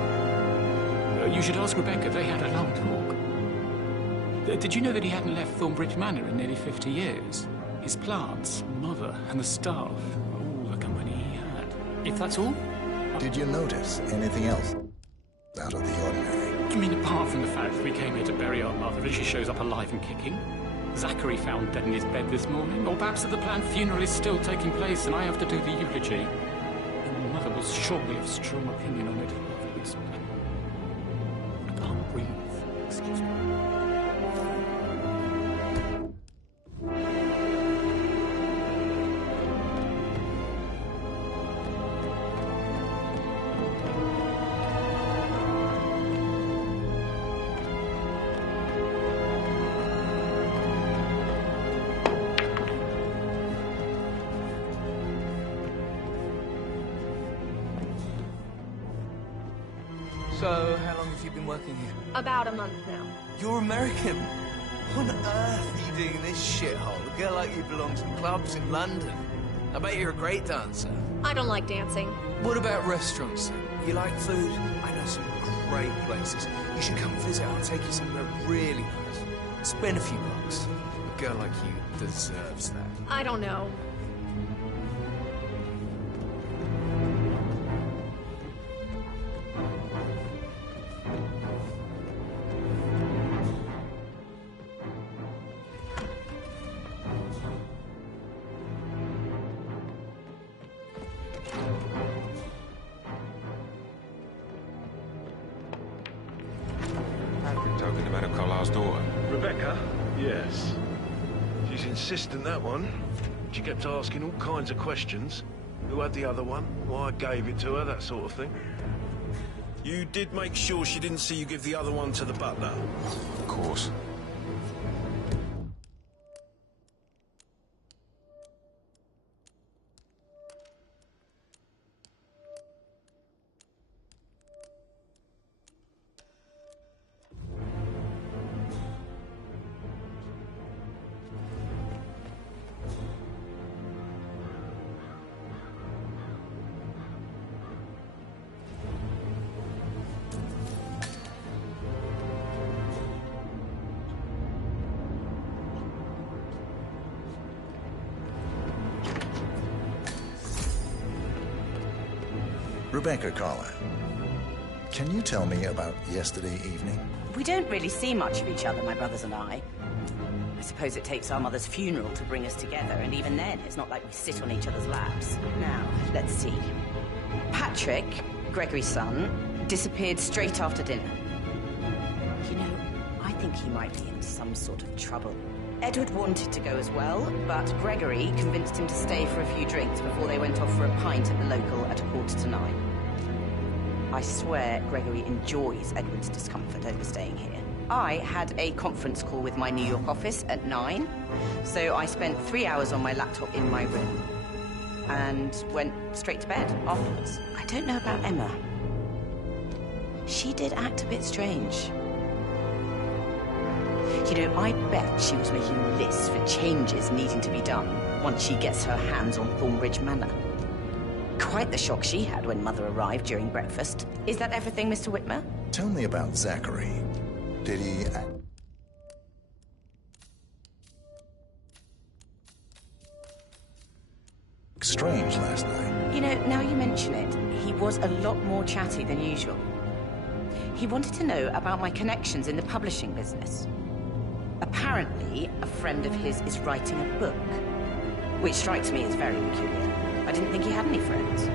You should ask Rebecca. They had a long talk. Did you know that he hadn't left Thornbridge Manor in nearly 50 years? His plants, Mother, and the staff, all the company he had. If that's all? Did you notice anything else out of the ordinary? You mean apart from the fact that we came here to bury our mother and she shows up alive and kicking? Zachary found dead in his bed this morning? Or perhaps that the planned funeral is still taking place and I have to do the eulogy? And Mother will surely have strong opinion on it. I can't breathe. Excuse me. So, how long have you been working here? About a month now. You're American. What on earth are you doing in this shithole? A girl like you belongs in clubs in London. I bet you're a great dancer. I don't like dancing. What about restaurants? You like food? I know some great places. You should come visit. I'll take you somewhere really nice. Spend a few bucks. A girl like you deserves that. I don't know. Talking about a Carlisle's daughter. Rebecca? Yes. She's insistent, that one. She kept asking all kinds of questions. Who had the other one? Why I gave it to her, that sort of thing. You did make sure she didn't see you give the other one to the butler? Of course. Rebecca Carlyle, can you tell me about yesterday evening? We don't really see much of each other, my brothers and I. I suppose it takes our mother's funeral to bring us together, and even then, it's not like we sit on each other's laps. Now, let's see. Patrick, Gregory's son, disappeared straight after dinner. You know, I think he might be in some sort of trouble. Edward wanted to go as well, but Gregory convinced him to stay for a few drinks before they went off for a pint at the local at 9:15. I swear Gregory enjoys Edward's discomfort over staying here. I had a conference call with my New York office at 9, so I spent 3 hours on my laptop in my room and went straight to bed afterwards. I don't know about Emma. She did act a bit strange. You know, I bet she was making lists for changes needing to be done once she gets her hands on Thornbridge Manor. Quite the shock she had when Mother arrived during breakfast. Is that everything, Mr. Whitmer? Tell me about Zachary. Did he... strange last night. You know, now you mention it, he was a lot more chatty than usual. He wanted to know about my connections in the publishing business. Apparently, a friend of his is writing a book, which strikes me as very peculiar. I didn't think he had any friends.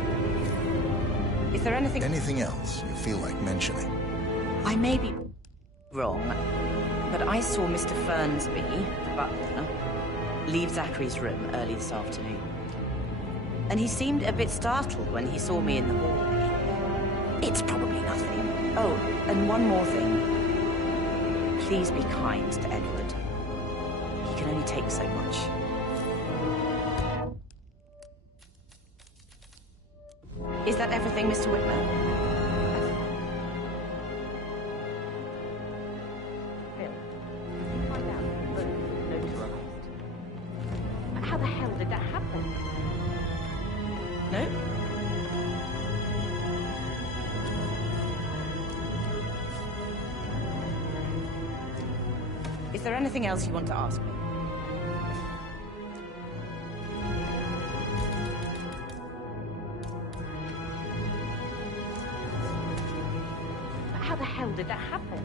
Is there anything... Anything else you feel like mentioning? I may be wrong, but I saw Mr. Fernsby, the butler, leave Zachary's room early this afternoon. And he seemed a bit startled when he saw me in the hallway. It's probably nothing. Oh, and one more thing. Please be kind to Edward. He can only take so much. Is that everything, Mr. Whitmer? How the hell did that happen? No? Is there anything else you want to ask me? How the hell did that happen?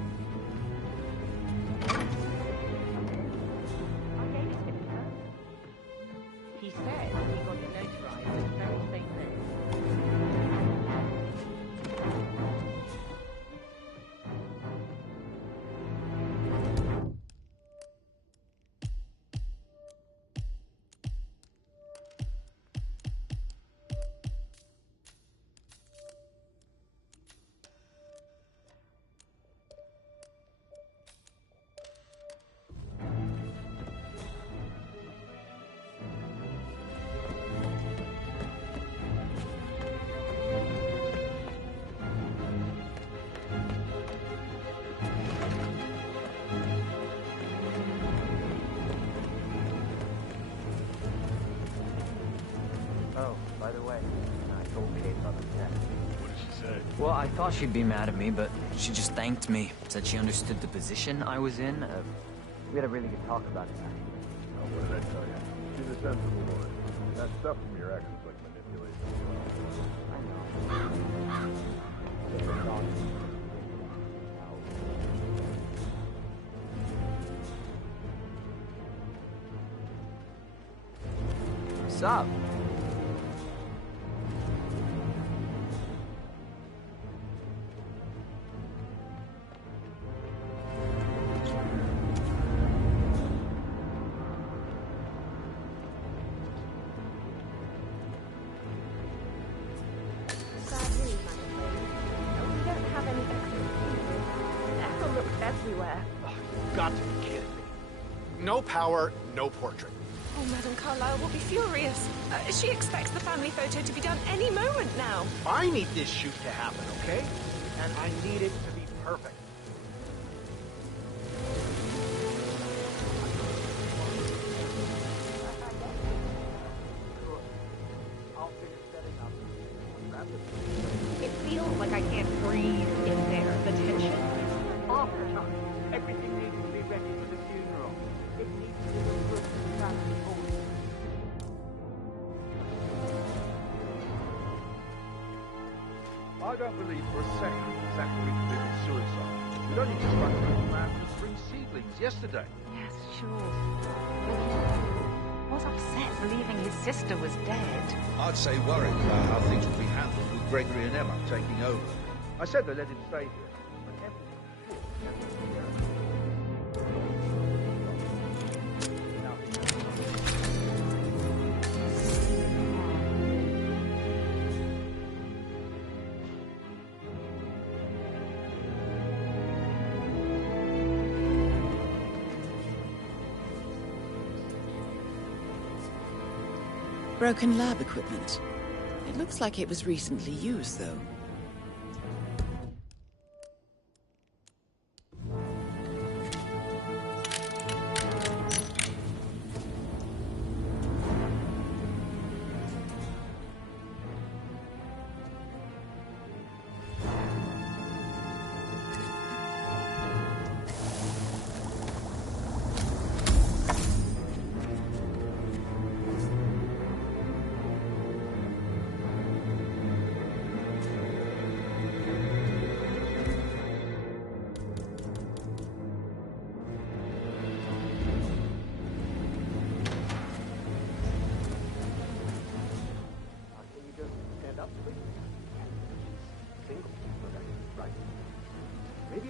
He said he got it notarized the very same day. Oh, by the way, I told Kate about the test. What did she say? Well, I thought she'd be mad at me, but she just thanked me. Said she understood the position I was in. We had a really good talk about it, actually. Oh, what did I tell you? She's a sensible woman. That stuff from your ex is like manipulation. What's up? Everywhere. Oh, you've got to be kidding me. No power, no portrait. Oh, Madame Carlyle will be furious. She expects the family photo to be done any moment now. I need this shoot to happen, okay? And I need it to be perfect. I'll finish setting up. It feels like I can't breathe in there. The tension is off the top. Everything needs to be ready for the funeral. It needs to be a good family home. I don't believe for a second Zachary committed suicide. We'd only just run through the man with 3 seedlings yesterday. Yes, sure. He was upset believing his sister was dead. I'd say worried about how things would be handled with Gregory and Emma taking over. I said they let him stay here. But Broken lab equipment. It looks like it was recently used, though.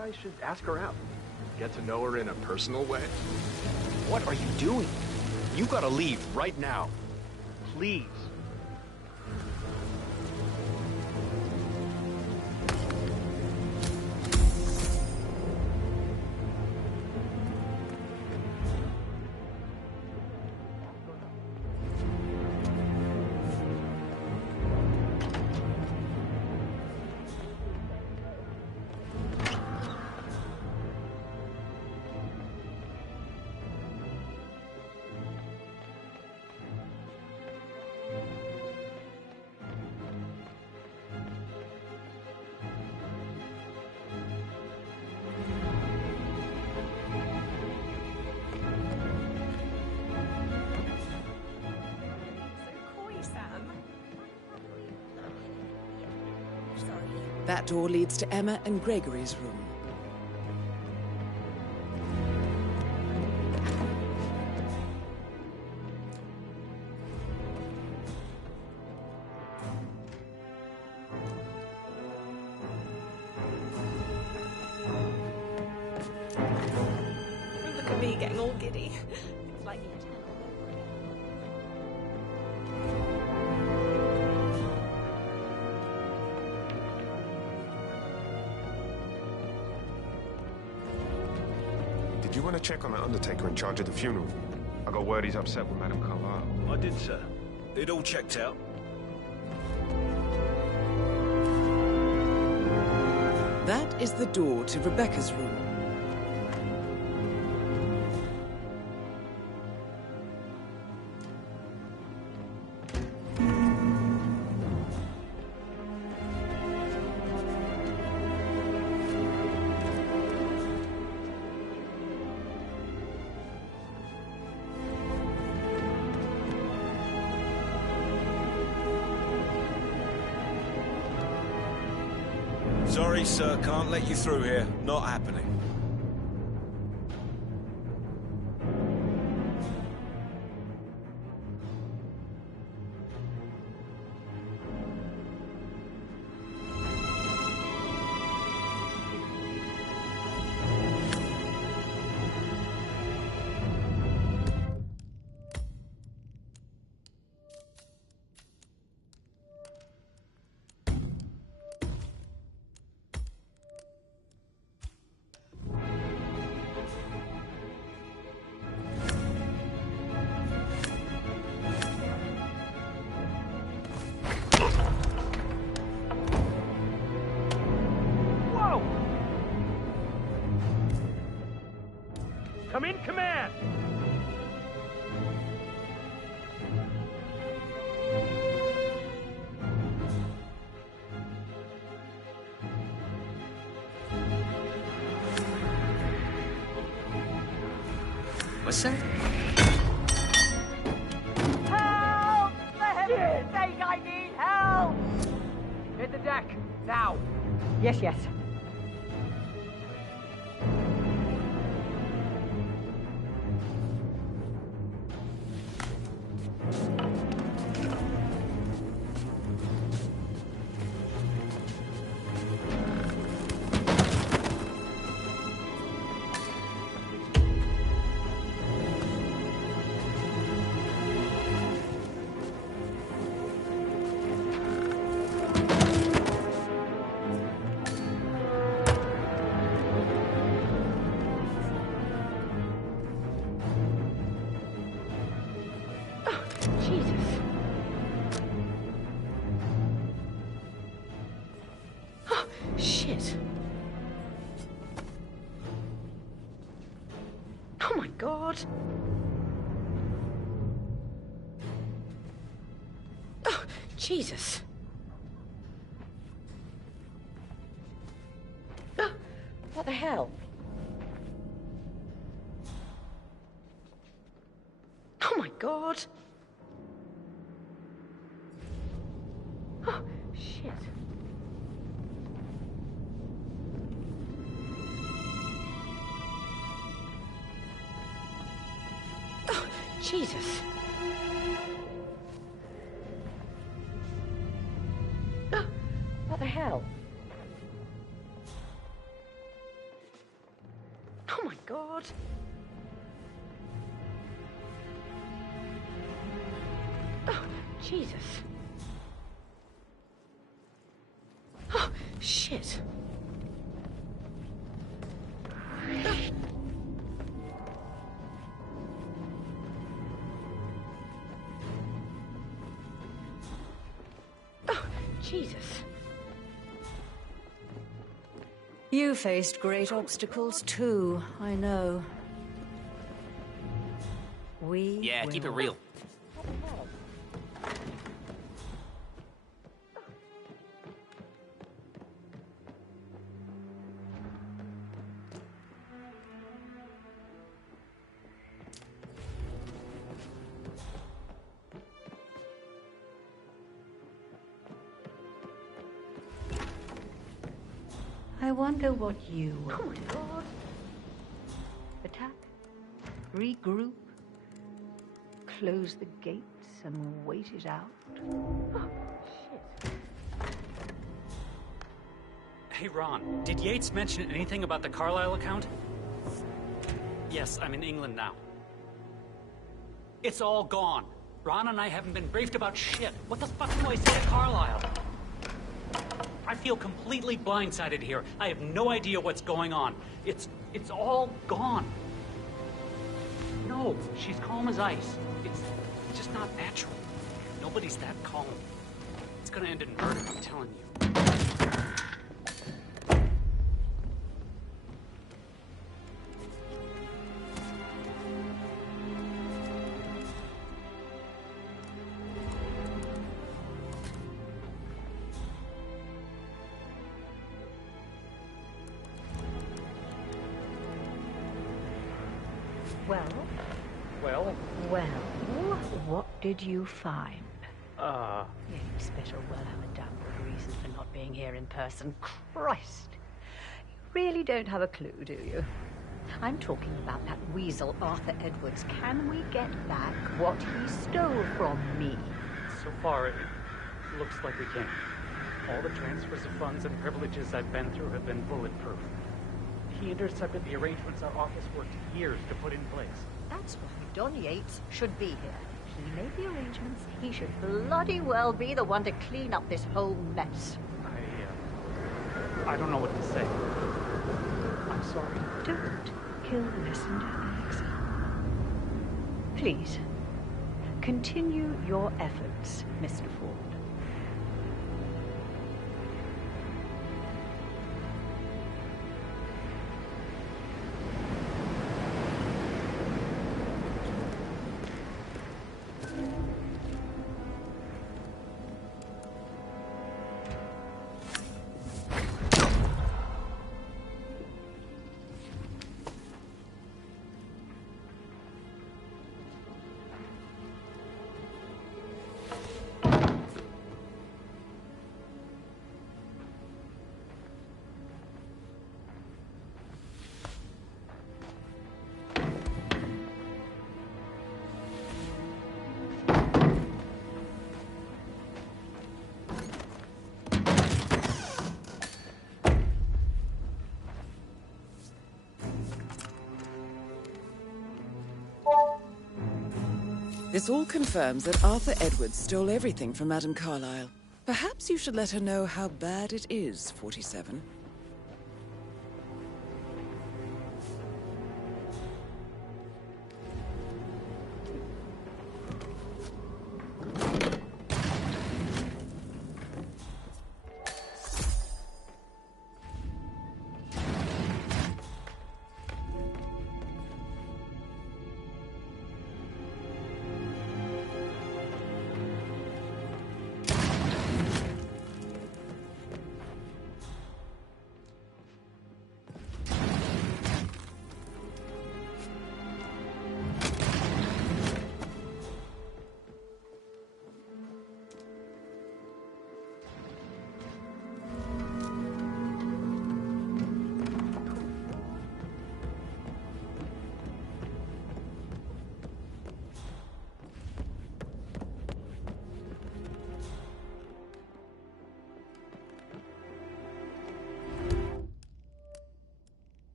I should ask her out. Get to know her in a personal way. What are you doing? You gotta leave right now. Please. That door leads to Emma and Gregory's room. Look at me getting all giddy. It's like Did you want to check on the undertaker in charge of the funeral? I got word he's upset with Madame Carlyle. I did, sir. It all checked out. That is the door to Rebecca's room. Sorry, sir, can't let you through here. Not happening. Come in, command! What's that? Help! For heaven's sake, I need help! Hit the deck, now! Yes, yes. Shit. Oh my god. Oh, Jesus. Oh, what the hell? Oh my god. Oh, shit. Oh, Jesus. Oh, what the hell? God! Oh, Jesus. Oh, shit. Oh, Jesus. You faced great obstacles too, I know. Yeah, keep it real. I wonder what you will do. Attack? Regroup? Close the gates and wait it out? Hey, Ron, did Yates mention anything about the Carlisle account? Yes, I'm in England now. It's all gone. Ron and I haven't been briefed about shit. What the fuck do I say to Carlisle? I feel completely blindsided here. I have no idea what's going on. It's all gone. No, she's calm as ice. It's just not natural. Nobody's that calm. It's gonna end in murder, I'm telling you. Well, what did you find? Yates better well have a damn good reason for not being here in person. Christ! You really don't have a clue, do you? I'm talking about that weasel, Arthur Edwards. Can we get back what he stole from me? So far, it looks like we can. All the transfers of funds and privileges I've been through have been bulletproof. He intercepted the arrangements our office worked years to put in place. That's why Don Yates should be here. He made the arrangements. He should bloody well be the one to clean up this whole mess. I don't know what to say. I'm sorry. Don't kill the messenger, Alex. Please, continue your efforts, Mr. Ford. This all confirms that Arthur Edwards stole everything from Madame Carlisle. Perhaps you should let her know how bad it is, 47.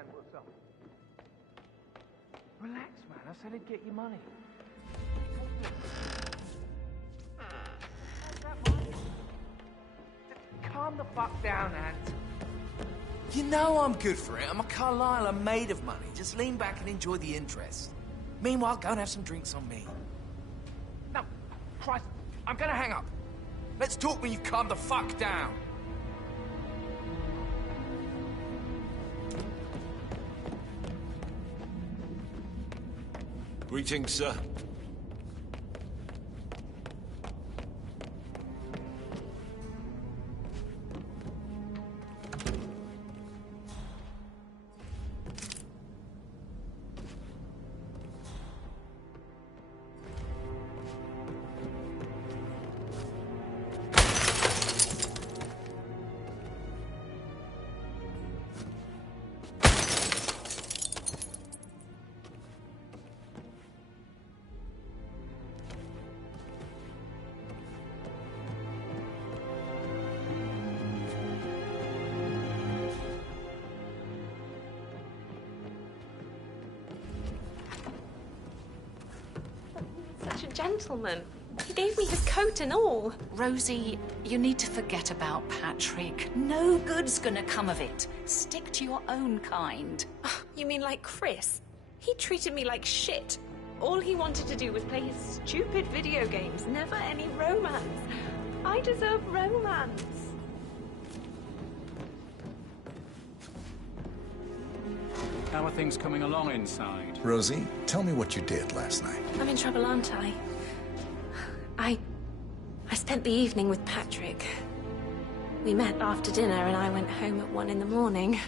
man, what's up? Relax, man. I said I'd get you money. Calm the fuck down, Ant. You know I'm good for it. I'm a Carlisle. I'm made of money. Just lean back and enjoy the interest. Meanwhile, go and have some drinks on me. No, Christ, I'm gonna hang up. Let's talk when you've calmed the fuck down. Greetings, sir. Such a gentleman. He gave me his coat and all. Rosie, you need to forget about Patrick. No good's gonna come of it. Stick to your own kind. Oh, you mean like Chris? He treated me like shit. All he wanted to do was play his stupid video games, never any romance. I deserve romance. How are things coming along inside? Rosie, tell me what you did last night. I'm in trouble, aren't I? I spent the evening with Patrick. We met after dinner and I went home at 1 in the morning.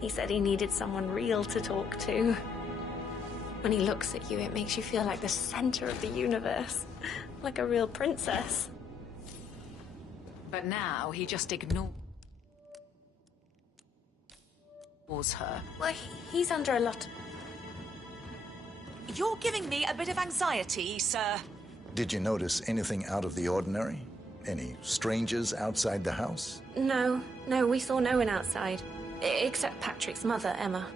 He said he needed someone real to talk to. When he looks at you, it makes you feel like the center of the universe. Like a real princess. But now he just ignores her. Well, he's under a lot. You're giving me a bit of anxiety, sir. Did you notice anything out of the ordinary? Any strangers outside the house? No, we saw no one outside. Except Patrick's mother, Emma.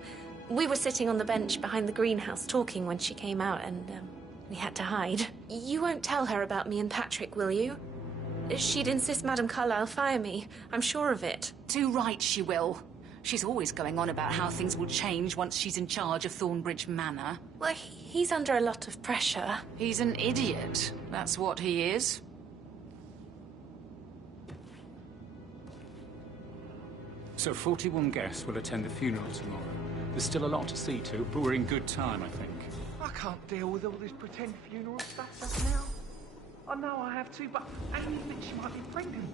We were sitting on the bench behind the greenhouse talking when she came out and we had to hide. You won't tell her about me and Patrick, will you? She'd insist Madame Carlisle fire me. I'm sure of it. Too right she will. She's always going on about how things will change once she's in charge of Thornbridge Manor. Well, he's under a lot of pressure. He's an idiot. That's what he is. So 41 guests will attend the funeral tomorrow. There's still a lot to see to, but we're in good time, I think. I can't deal with all this pretend funeral stuff now. I know I have to, but I even think she might be pregnant.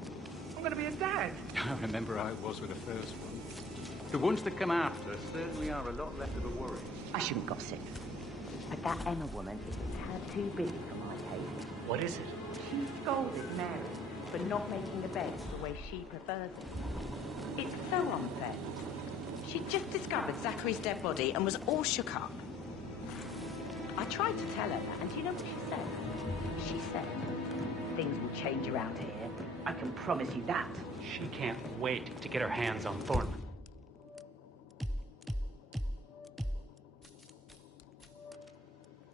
I'm going to be a dad. I remember how it was with the first one. The ones that come after certainly are a lot less of a worry. I shouldn't gossip, but that Emma woman is a tad too busy for my taste. What is it? She scolded Mary for not making the bed the way she prefers it. It's so unfair. She just discovered Zachary's dead body and was all shook up. I tried to tell her that, and do you know what she said? She said, things will change around here. I can promise you that. She can't wait to get her hands on Thornton.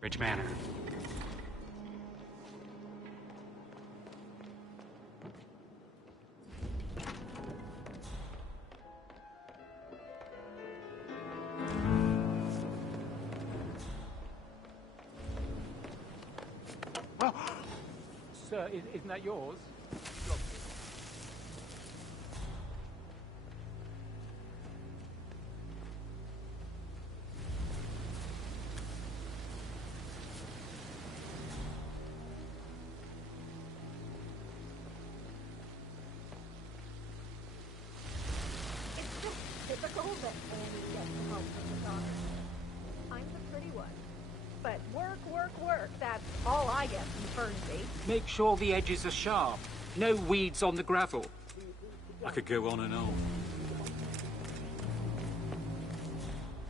Ridge Manor. Sir, isn't that yours? Typical that Annie gets help from the daughter. I'm the pretty one. But work, that's all I get from Fernsey. Make sure the edges are sharp. No weeds on the gravel. I could go on and on.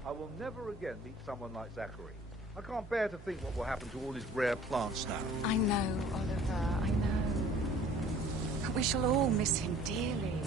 I will never again meet someone like Zachary. I can't bear to think what will happen to all his rare plants now. I know, Oliver, I know. We shall all miss him dearly.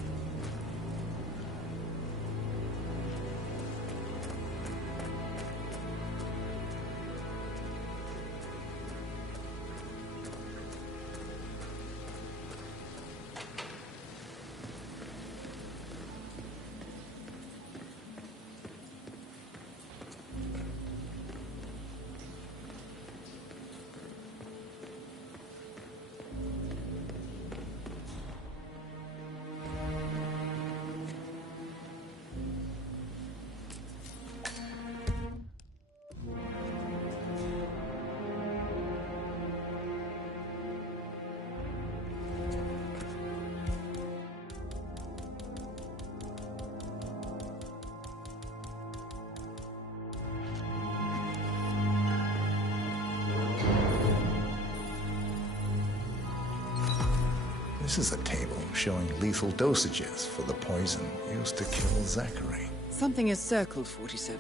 This is a table showing lethal dosages for the poison used to kill Zachary. Something is circled, 47.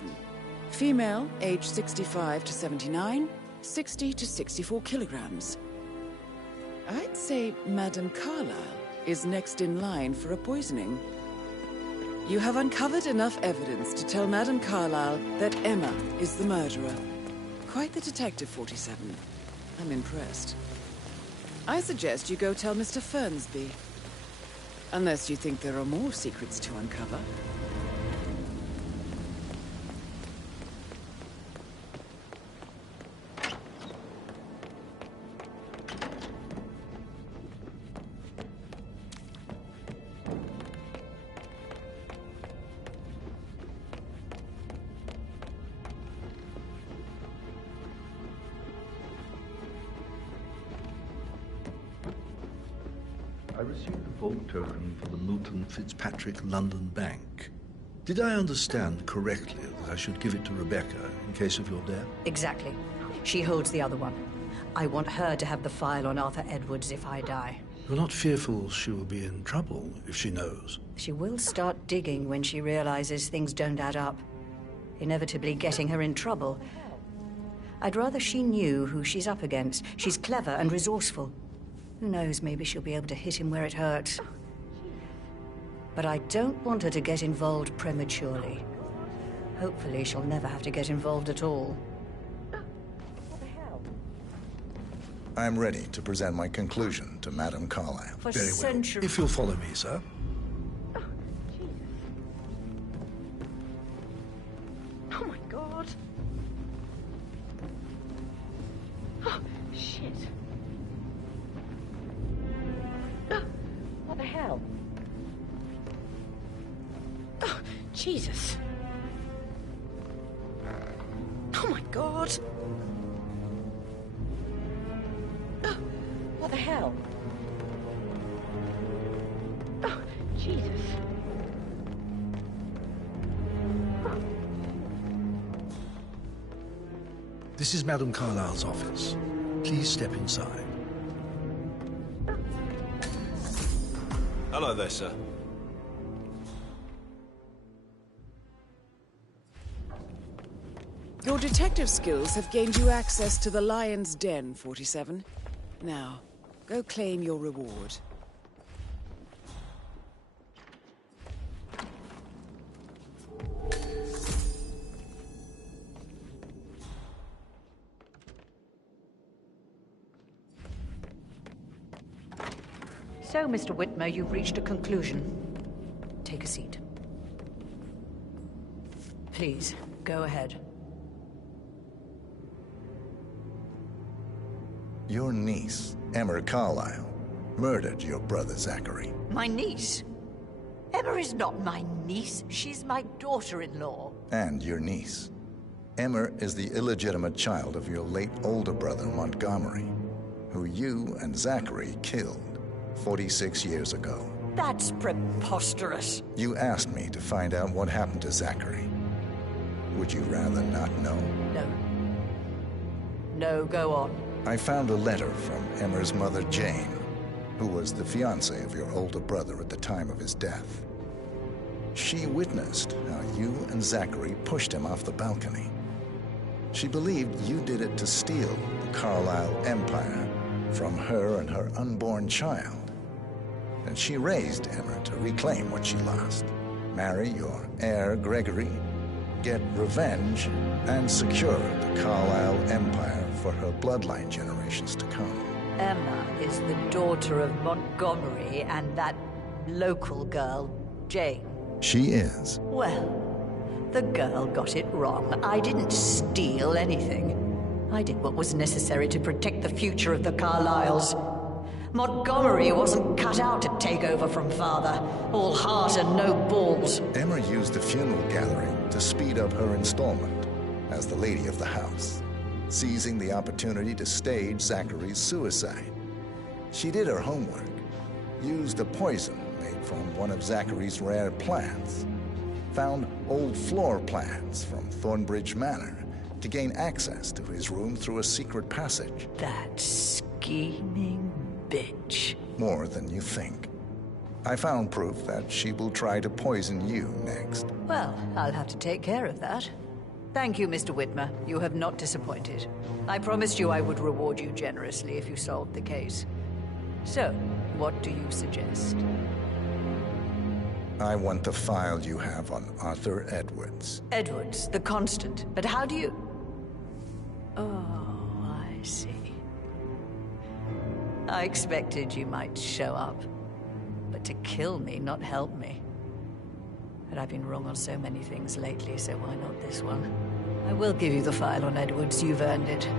Female, age 65 to 79, 60 to 64 kilograms. I'd say Madame Carlyle is next in line for a poisoning. You have uncovered enough evidence to tell Madame Carlyle that Emma is the murderer. Quite the detective, 47. I'm impressed. I suggest you go tell Mr. Fernsby. Unless you think there are more secrets to uncover. I received a vault token for the Milton Fitzpatrick London Bank. Did I understand correctly that I should give it to Rebecca in case of your death? Exactly. She holds the other one. I want her to have the file on Arthur Edwards if I die. You're not fearful she will be in trouble if she knows? She will start digging when she realizes things don't add up, inevitably getting her in trouble. I'd rather she knew who she's up against. She's clever and resourceful. Who knows, maybe she'll be able to hit him where it hurts. But I don't want her to get involved prematurely. Hopefully she'll never have to get involved at all. I'm ready to present my conclusion to Madame Carlyle. For Very well. centuries. If you'll follow me, sir. Oh my god. Oh, shit. What the hell? Oh, Jesus. Oh my god. Oh, what the hell? Oh, Jesus. This is Madame Carlyle's office. Please step inside. Hello there, sir. Your detective skills have gained you access to the Lion's Den, 47. Now, go claim your reward. So, Mr. Whitmer, you've reached a conclusion. Take a seat. Please, go ahead. Your niece, Emma Carlyle, murdered your brother Zachary. My niece? Emma is not my niece. She's my daughter-in-law. And your niece. Emma is the illegitimate child of your late older brother Montgomery, who you and Zachary killed 46 years ago. That's preposterous. You asked me to find out what happened to Zachary. Would you rather not know? No. No, go on. I found a letter from Emma's mother, Jane, who was the fiancée of your older brother at the time of his death. She witnessed how you and Zachary pushed him off the balcony. She believed you did it to steal the Carlyle empire from her and her unborn child. And she raised Emma to reclaim what she lost, marry your heir, Gregory, get revenge, and secure the Carlyle empire for her bloodline generations to come. Emma is the daughter of Montgomery and that local girl, Jane. She is. Well, the girl got it wrong. I didn't steal anything. I did what was necessary to protect the future of the Carlyles. Montgomery wasn't cut out to take over from father. All heart and no balls. Emma used the funeral gathering to speed up her installment as the lady of the house, seizing the opportunity to stage Zachary's suicide. She did her homework, used a poison made from one of Zachary's rare plants, found old floor plans from Thornbridge Manor to gain access to his room through a secret passage. That scheming bitch. More than you think. I found proof that she will try to poison you next. Well, I'll have to take care of that. Thank you, Mr. Whitmer. You have not disappointed. I promised you I would reward you generously if you solved the case. So, what do you suggest? I want the file you have on Arthur Edwards. Edwards, the Constant. But how do you... Oh, I see. I expected you might show up. But to kill me, not help me. But I've been wrong on so many things lately, so why not this one? I will give you the file on Edwards. You've earned it.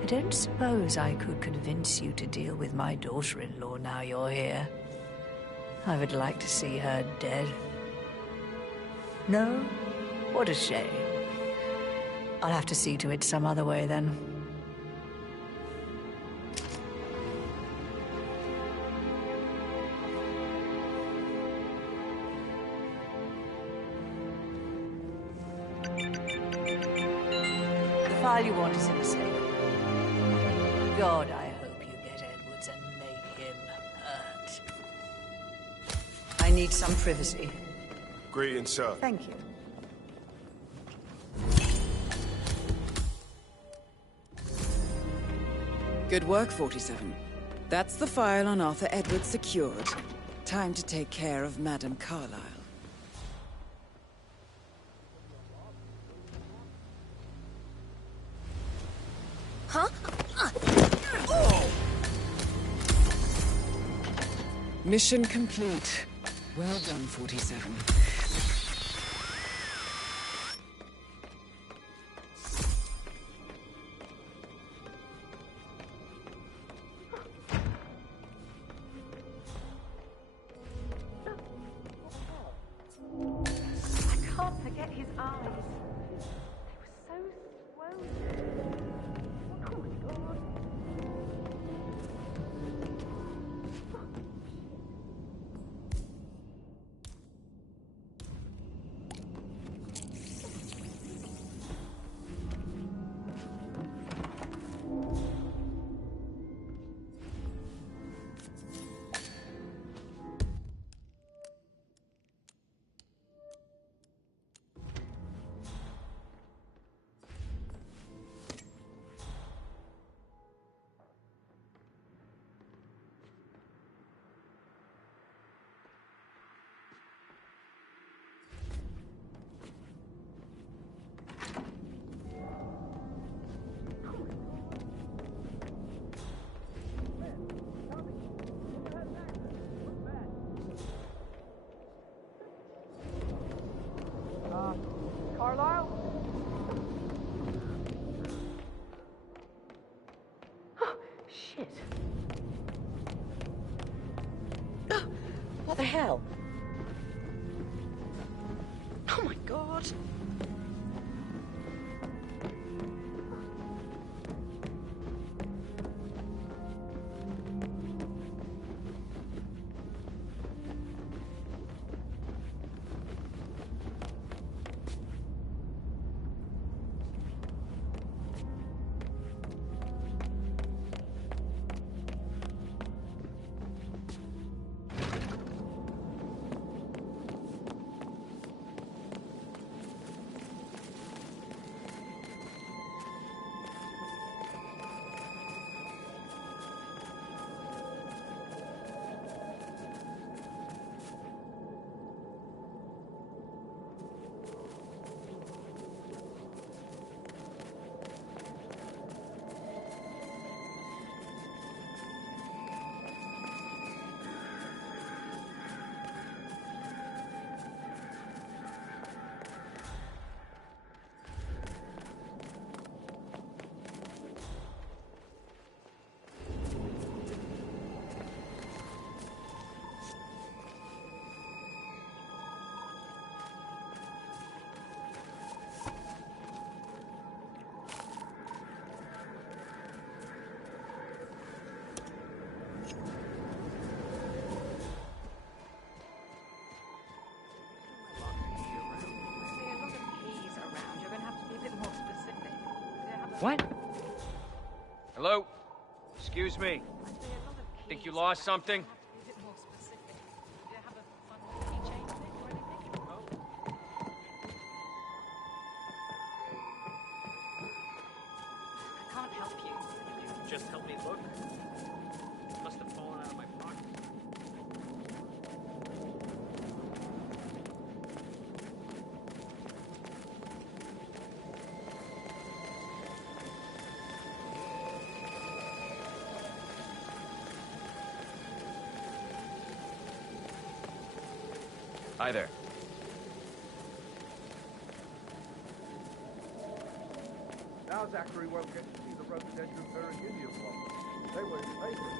I don't suppose I could convince you to deal with my daughter-in-law now you're here. I would like to see her dead. No? What a shame. I'll have to see to it some other way, then. The file you want is in the safe. God, I hope you get Edwards and make him hurt. I need some privacy. Greetings, sir. Thank you. Good work, 47. That's the file on Arthur Edwards secured. Time to take care of Madame Carlyle. Huh? Mission complete. Well done, 47. I can't forget his eyes. They were so swollen. Oh my god. Carlisle? Shit. What the hell? Oh my god. What? Hello? Excuse me. Think you lost something? I can't help you. Can you just help me look? It must have fallen out of my pocket. Hi there. Now Zachary won't get to see the rhododendron Virginia blossom. They were his favourite.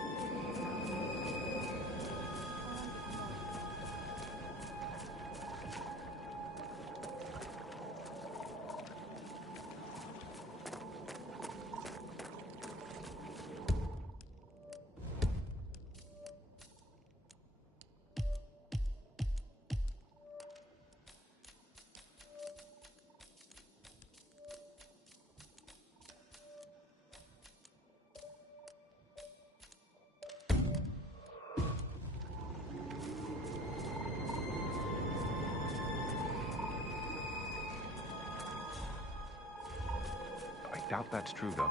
I doubt that's true, though.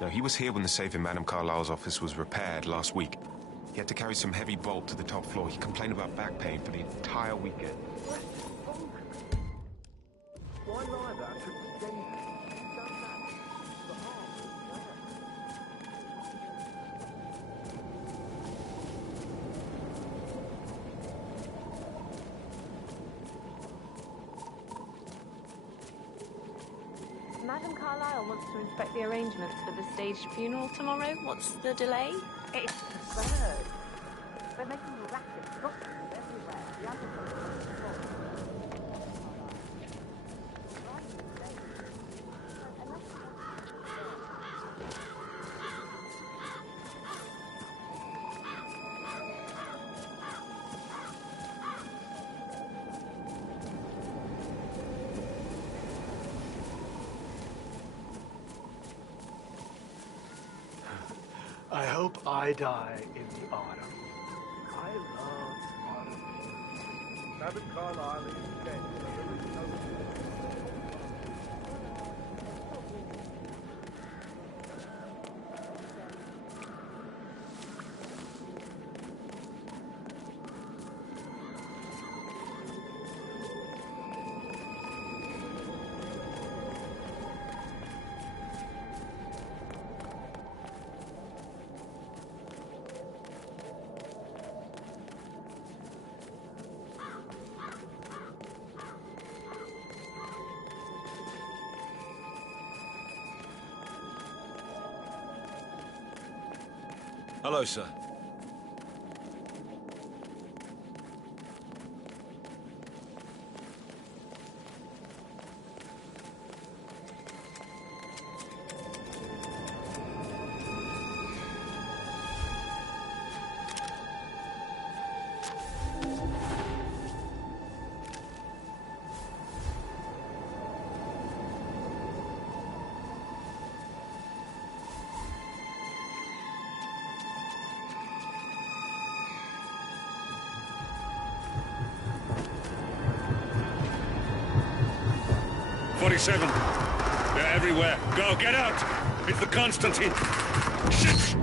No, he was here when the safe in Madame Carlyle's office was repaired last week. He had to carry some heavy bolt to the top floor. He complained about back pain for the entire weekend. Why lie about a trip to Denver? He's done that. The heart is there. Madame Carlyle wants to inspect the arrangements for the staged funeral tomorrow. What's the delay? It's absurd. They're making a racket, doctors everywhere. The ambulance on the floor. I hope I die in the autumn. I love autumn. Madame Carlyle is dead. There is no Hello, sir. They're everywhere. Go, get out! It's the Constantine. Shit!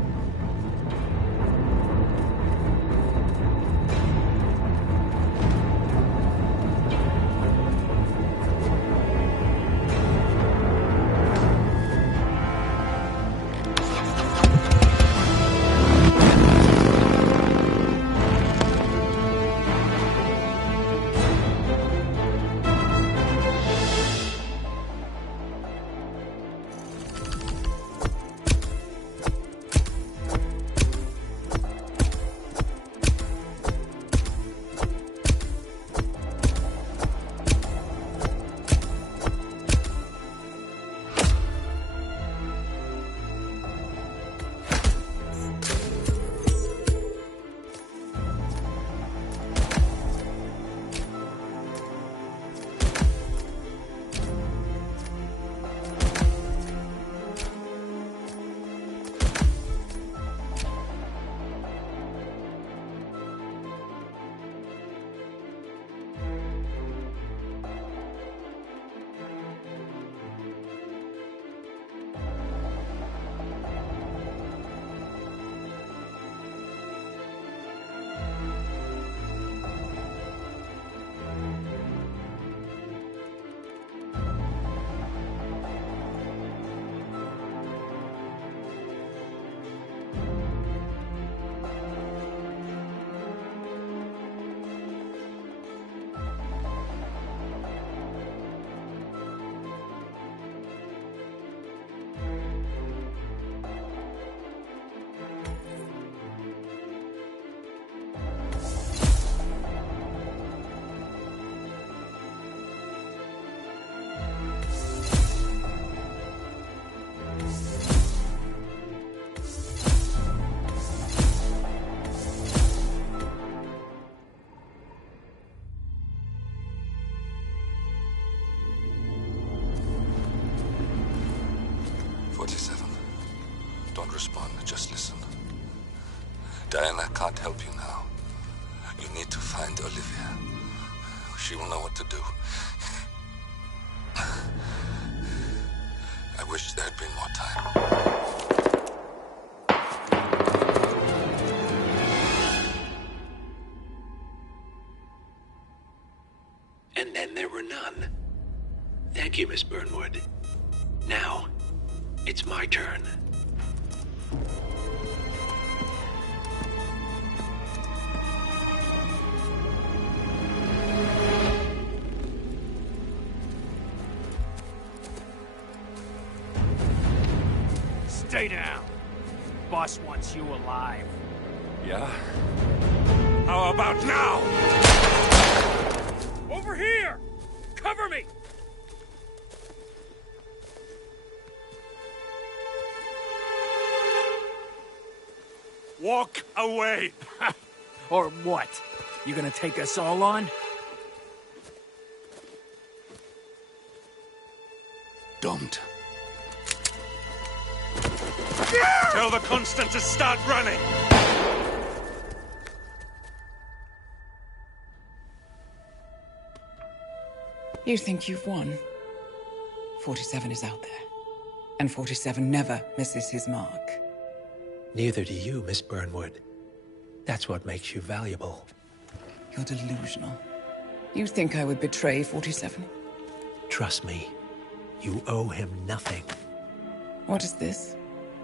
just listen. Diana can't help you now. You need to find Olivia. She will know what to do. I wish there had been more time. And then there were none. Thank you, Miss Burnwood. Now, it's my turn. Stay down. Boss wants you alive. Yeah? How about now? Over here! Cover me! Walk away! Or what? You gonna take us all on? Don't. Tell the Constant to start running! You think you've won? 47 is out there. And 47 never misses his mark. Neither do you, Miss Burnwood. That's what makes you valuable. You're delusional. You think I would betray 47? Trust me, you owe him nothing. What is this?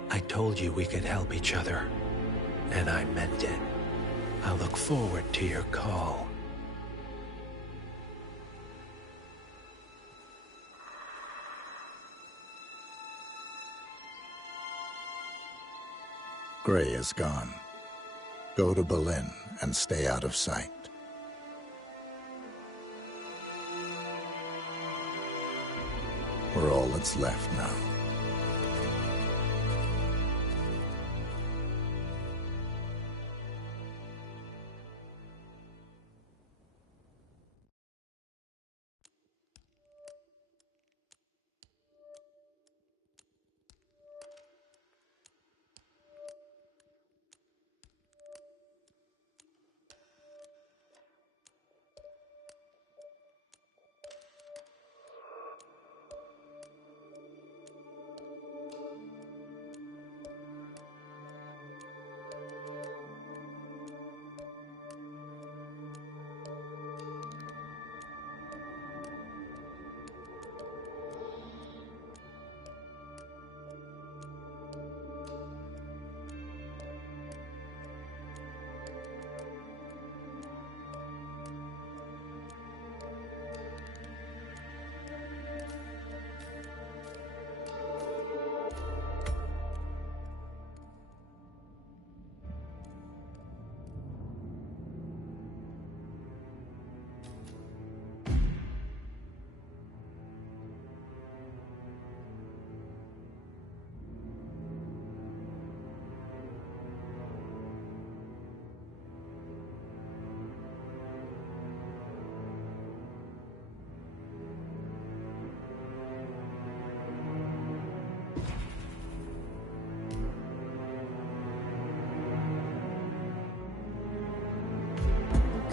I told you we could help each other, and I meant it. I look forward to your call. Gray is gone. Go to Berlin and stay out of sight. We're all that's left now.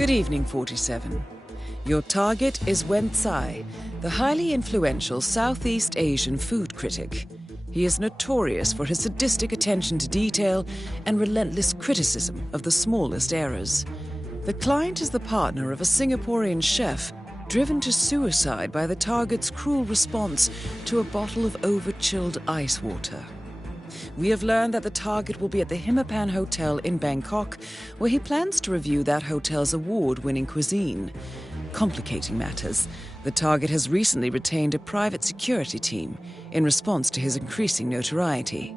Good evening, 47. Your target is Wen Tsai, the highly influential Southeast Asian food critic. He is notorious for his sadistic attention to detail and relentless criticism of the smallest errors. The client is the partner of a Singaporean chef driven to suicide by the target's cruel response to a bottle of over-chilled ice water. We have learned that the target will be at the Hitman Hotel in Bangkok, where he plans to review that hotel's award-winning cuisine. Complicating matters, the target has recently retained a private security team in response to his increasing notoriety.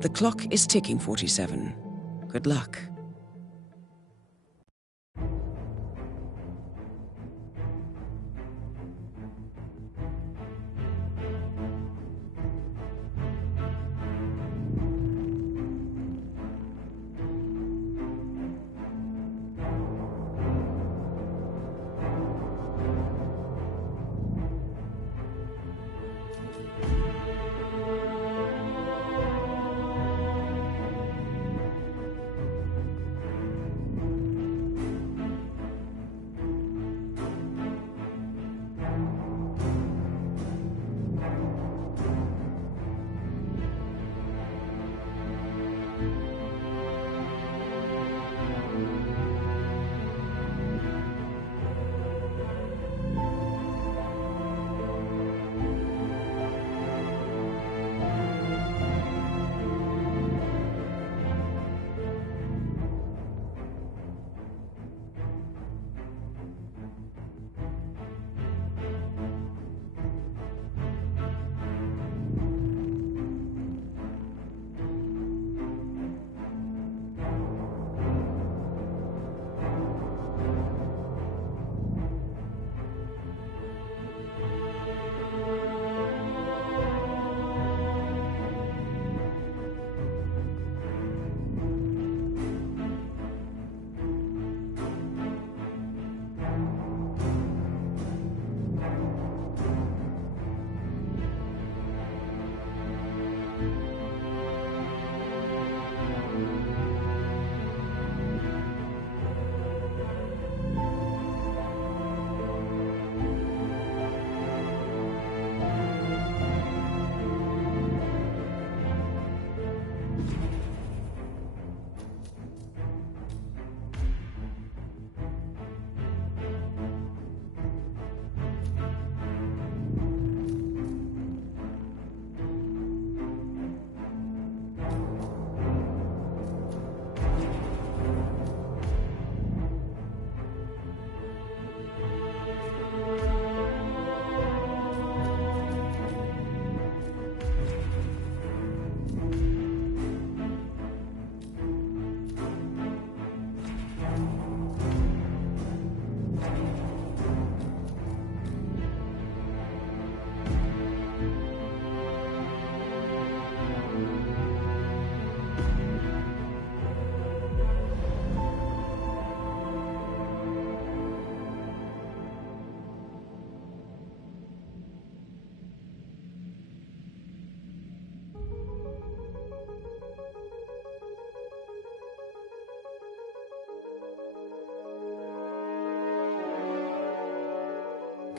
The clock is ticking, 47. Good luck.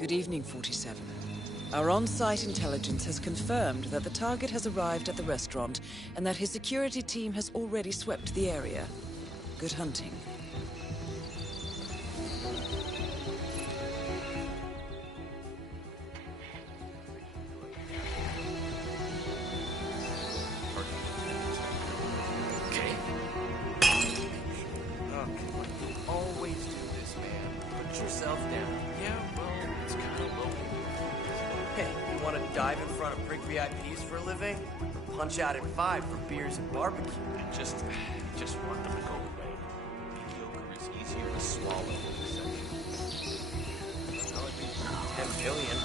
Good evening, 47. Our on-site intelligence has confirmed that the target has arrived at the restaurant and that his security team has already swept the area. Good hunting. Okay. You always do this, man. Put yourself down. Yeah, well, it's kind of local. Hey, you want to dive in front of prick VIPs for a living? Or punch out at 5 for beers and barbecue? Just want them to go away. Mediocre is easier to swallow in a second. Well, it'd be 10 billion.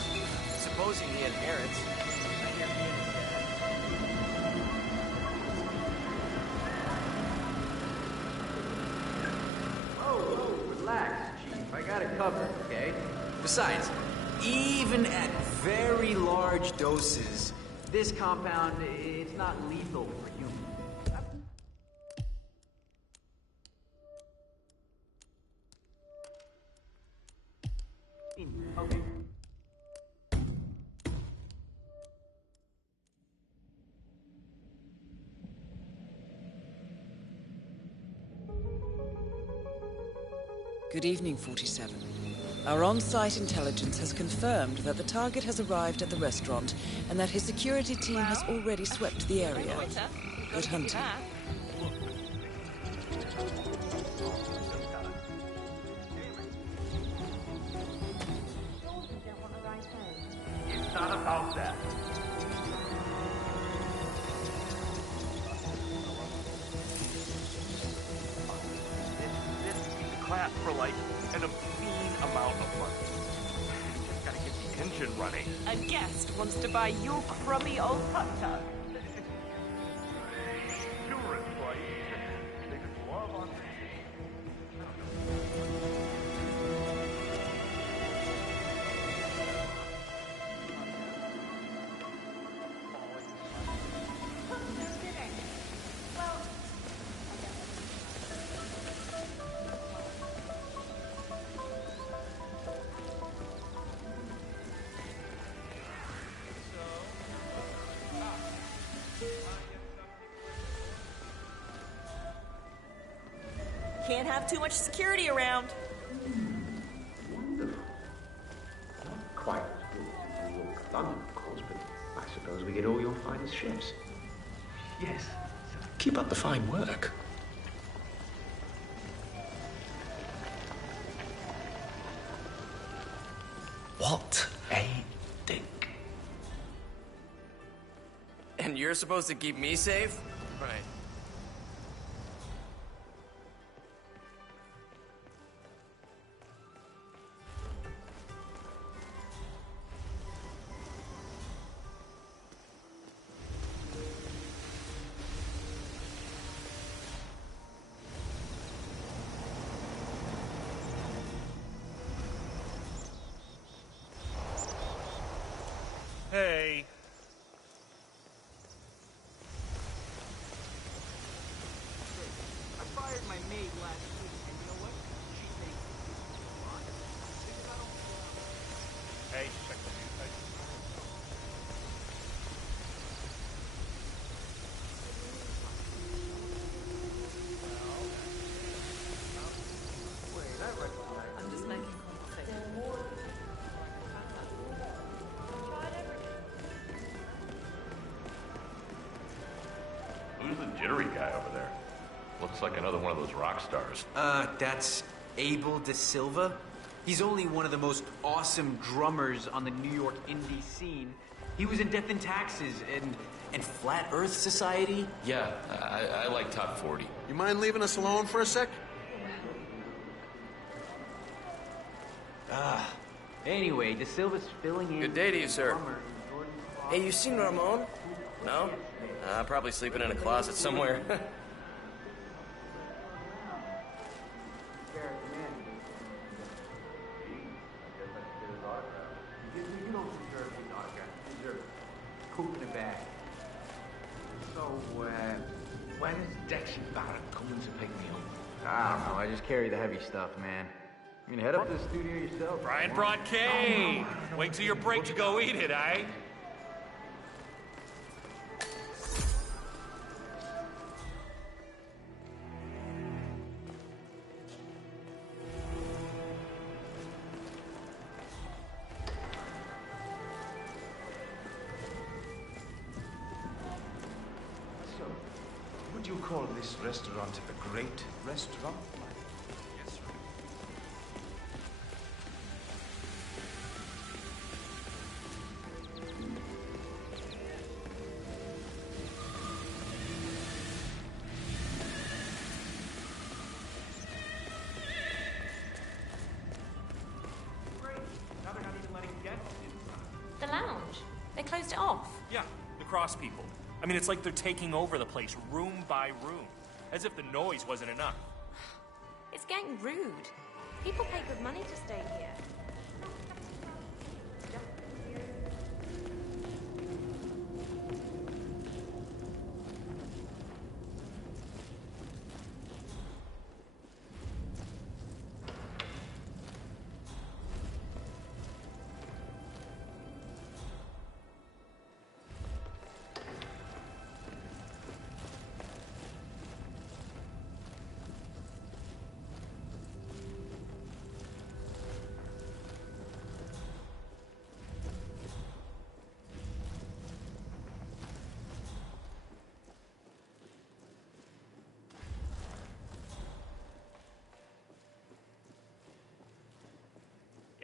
Supposing he inherits. I hear he and his Oh, relax, Chief. I got it covered, okay? Besides, even at very large doses, this compound, it's not lethal for humans. Okay. Good evening, 47. Our on-site intelligence has confirmed that the target has arrived at the restaurant and that his security team has already swept the area. Good hunting. It's not about that. This class for like an obscene amount of money. Just gotta get the engine running. A guest wants to buy you crummy old tuk-tuk. Tourists, right? They just love on Can't have too much security around. Quite as good as New York, London, of course, but I suppose we get all your finest chefs. Yes. Keep up the fine work. What a dick. And you're supposed to keep me safe? Right. Hey. I fired my maid last week, and you know what? She thinks Hey, check the news. I'm just making conversation. Who's the jittery guy over there? Looks like another one of those rock stars. That's Abel De Silva. He's only one of the most awesome drummers on the New York indie scene. He was in Death and Taxes and Flat Earth Society. Yeah, I like Top 40. You mind leaving us alone for a sec? Anyway, De Silva's filling in. Good day to you, sir. drummer. Hey, you seen Ramon? No? Probably sleeping in a closet somewhere. You don't deserve his autograph. You deserve poop in a bag. So, when is Dexy Barrett coming to pick me up? I don't know. I just carry the heavy stuff, man. You can head up to the studio yourself. Brian brought cake. Wait till your break to go eat it, eh? So, would you call this restaurant a great restaurant? Yes, sir. Now they're not even letting guests inside. The lounge. They closed it off. Yeah, the cross people. I mean, it's like they're taking over the place room by room, as if the noise wasn't enough. It's getting rude. People pay good money to stay here.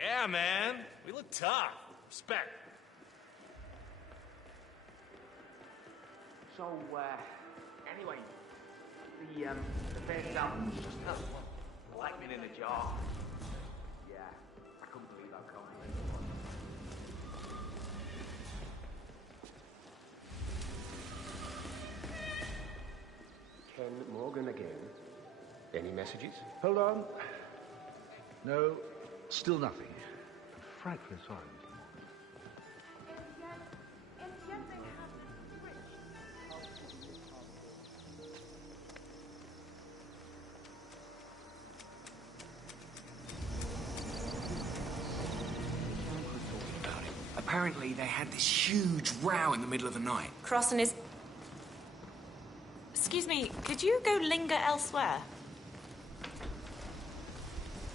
Yeah, man. We look tough. Respect. So, anyway, the fair's out. Just lightning in the jar. Yeah, I couldn't believe how confident it was. Ken Morgan again. Any messages? Hold on. No, still nothing. Frightfully sorry. Apparently, they had this huge row in the middle of the night. Cross and his... Excuse me, could you go linger elsewhere?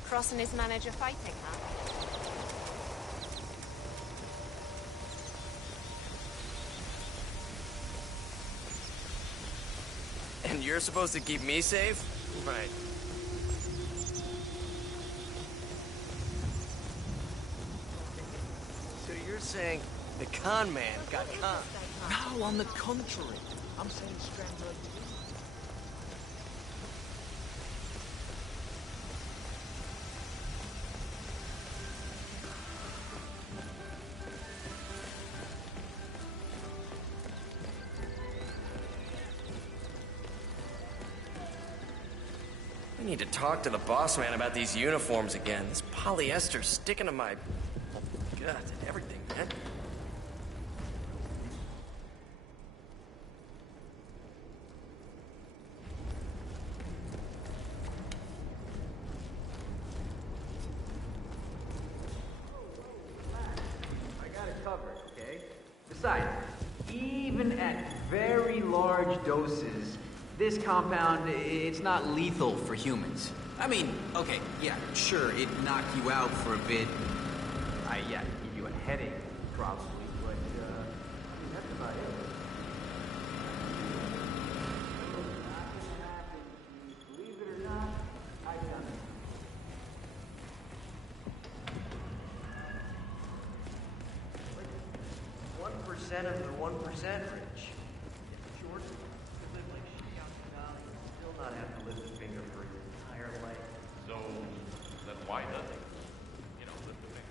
Cross and his manager fighting, huh? And you're supposed to keep me safe? Right. So you're saying the con man got conned? No, on the contrary. I'm saying strangulate. I need to talk to the boss man about these uniforms again. This polyester's sticking to my guts and everything, man. I got it covered, okay? Besides, even at very large doses, this compound, it's not lethal for humans. I mean, okay, yeah, sure, it knocked you out for a bit. Yeah, give you a headache, probably, but, I mean, that's about it. Believe it or not, I done it. Like, 1% of the 1% rich. If Jordan could live like she out in the valley, and still not have to lift a finger for his entire life. So, then why does he? You know, lift the finger.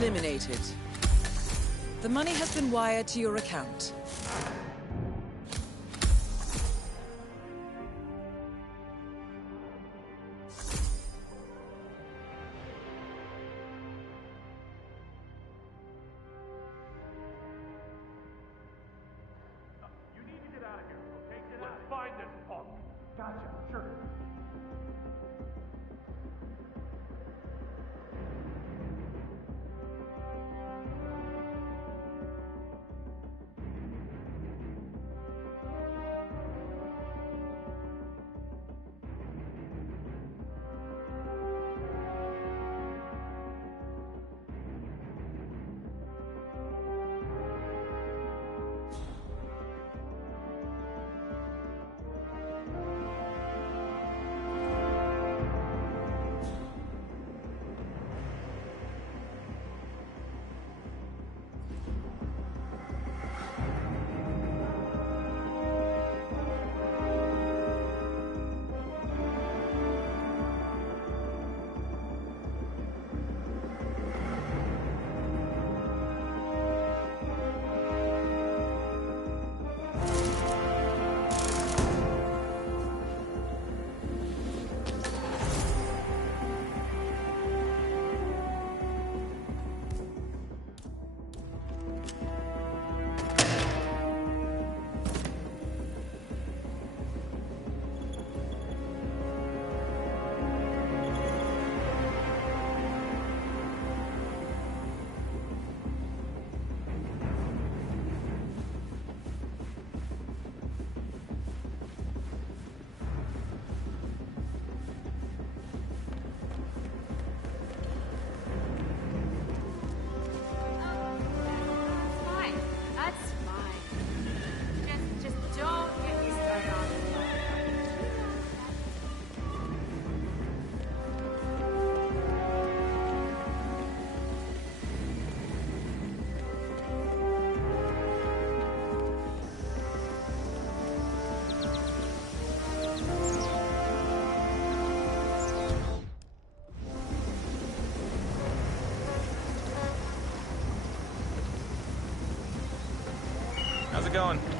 eliminated. The money has been wired to your account. You need to get out of here, okay? Let's find this punk. Gotcha, sure. How's it going?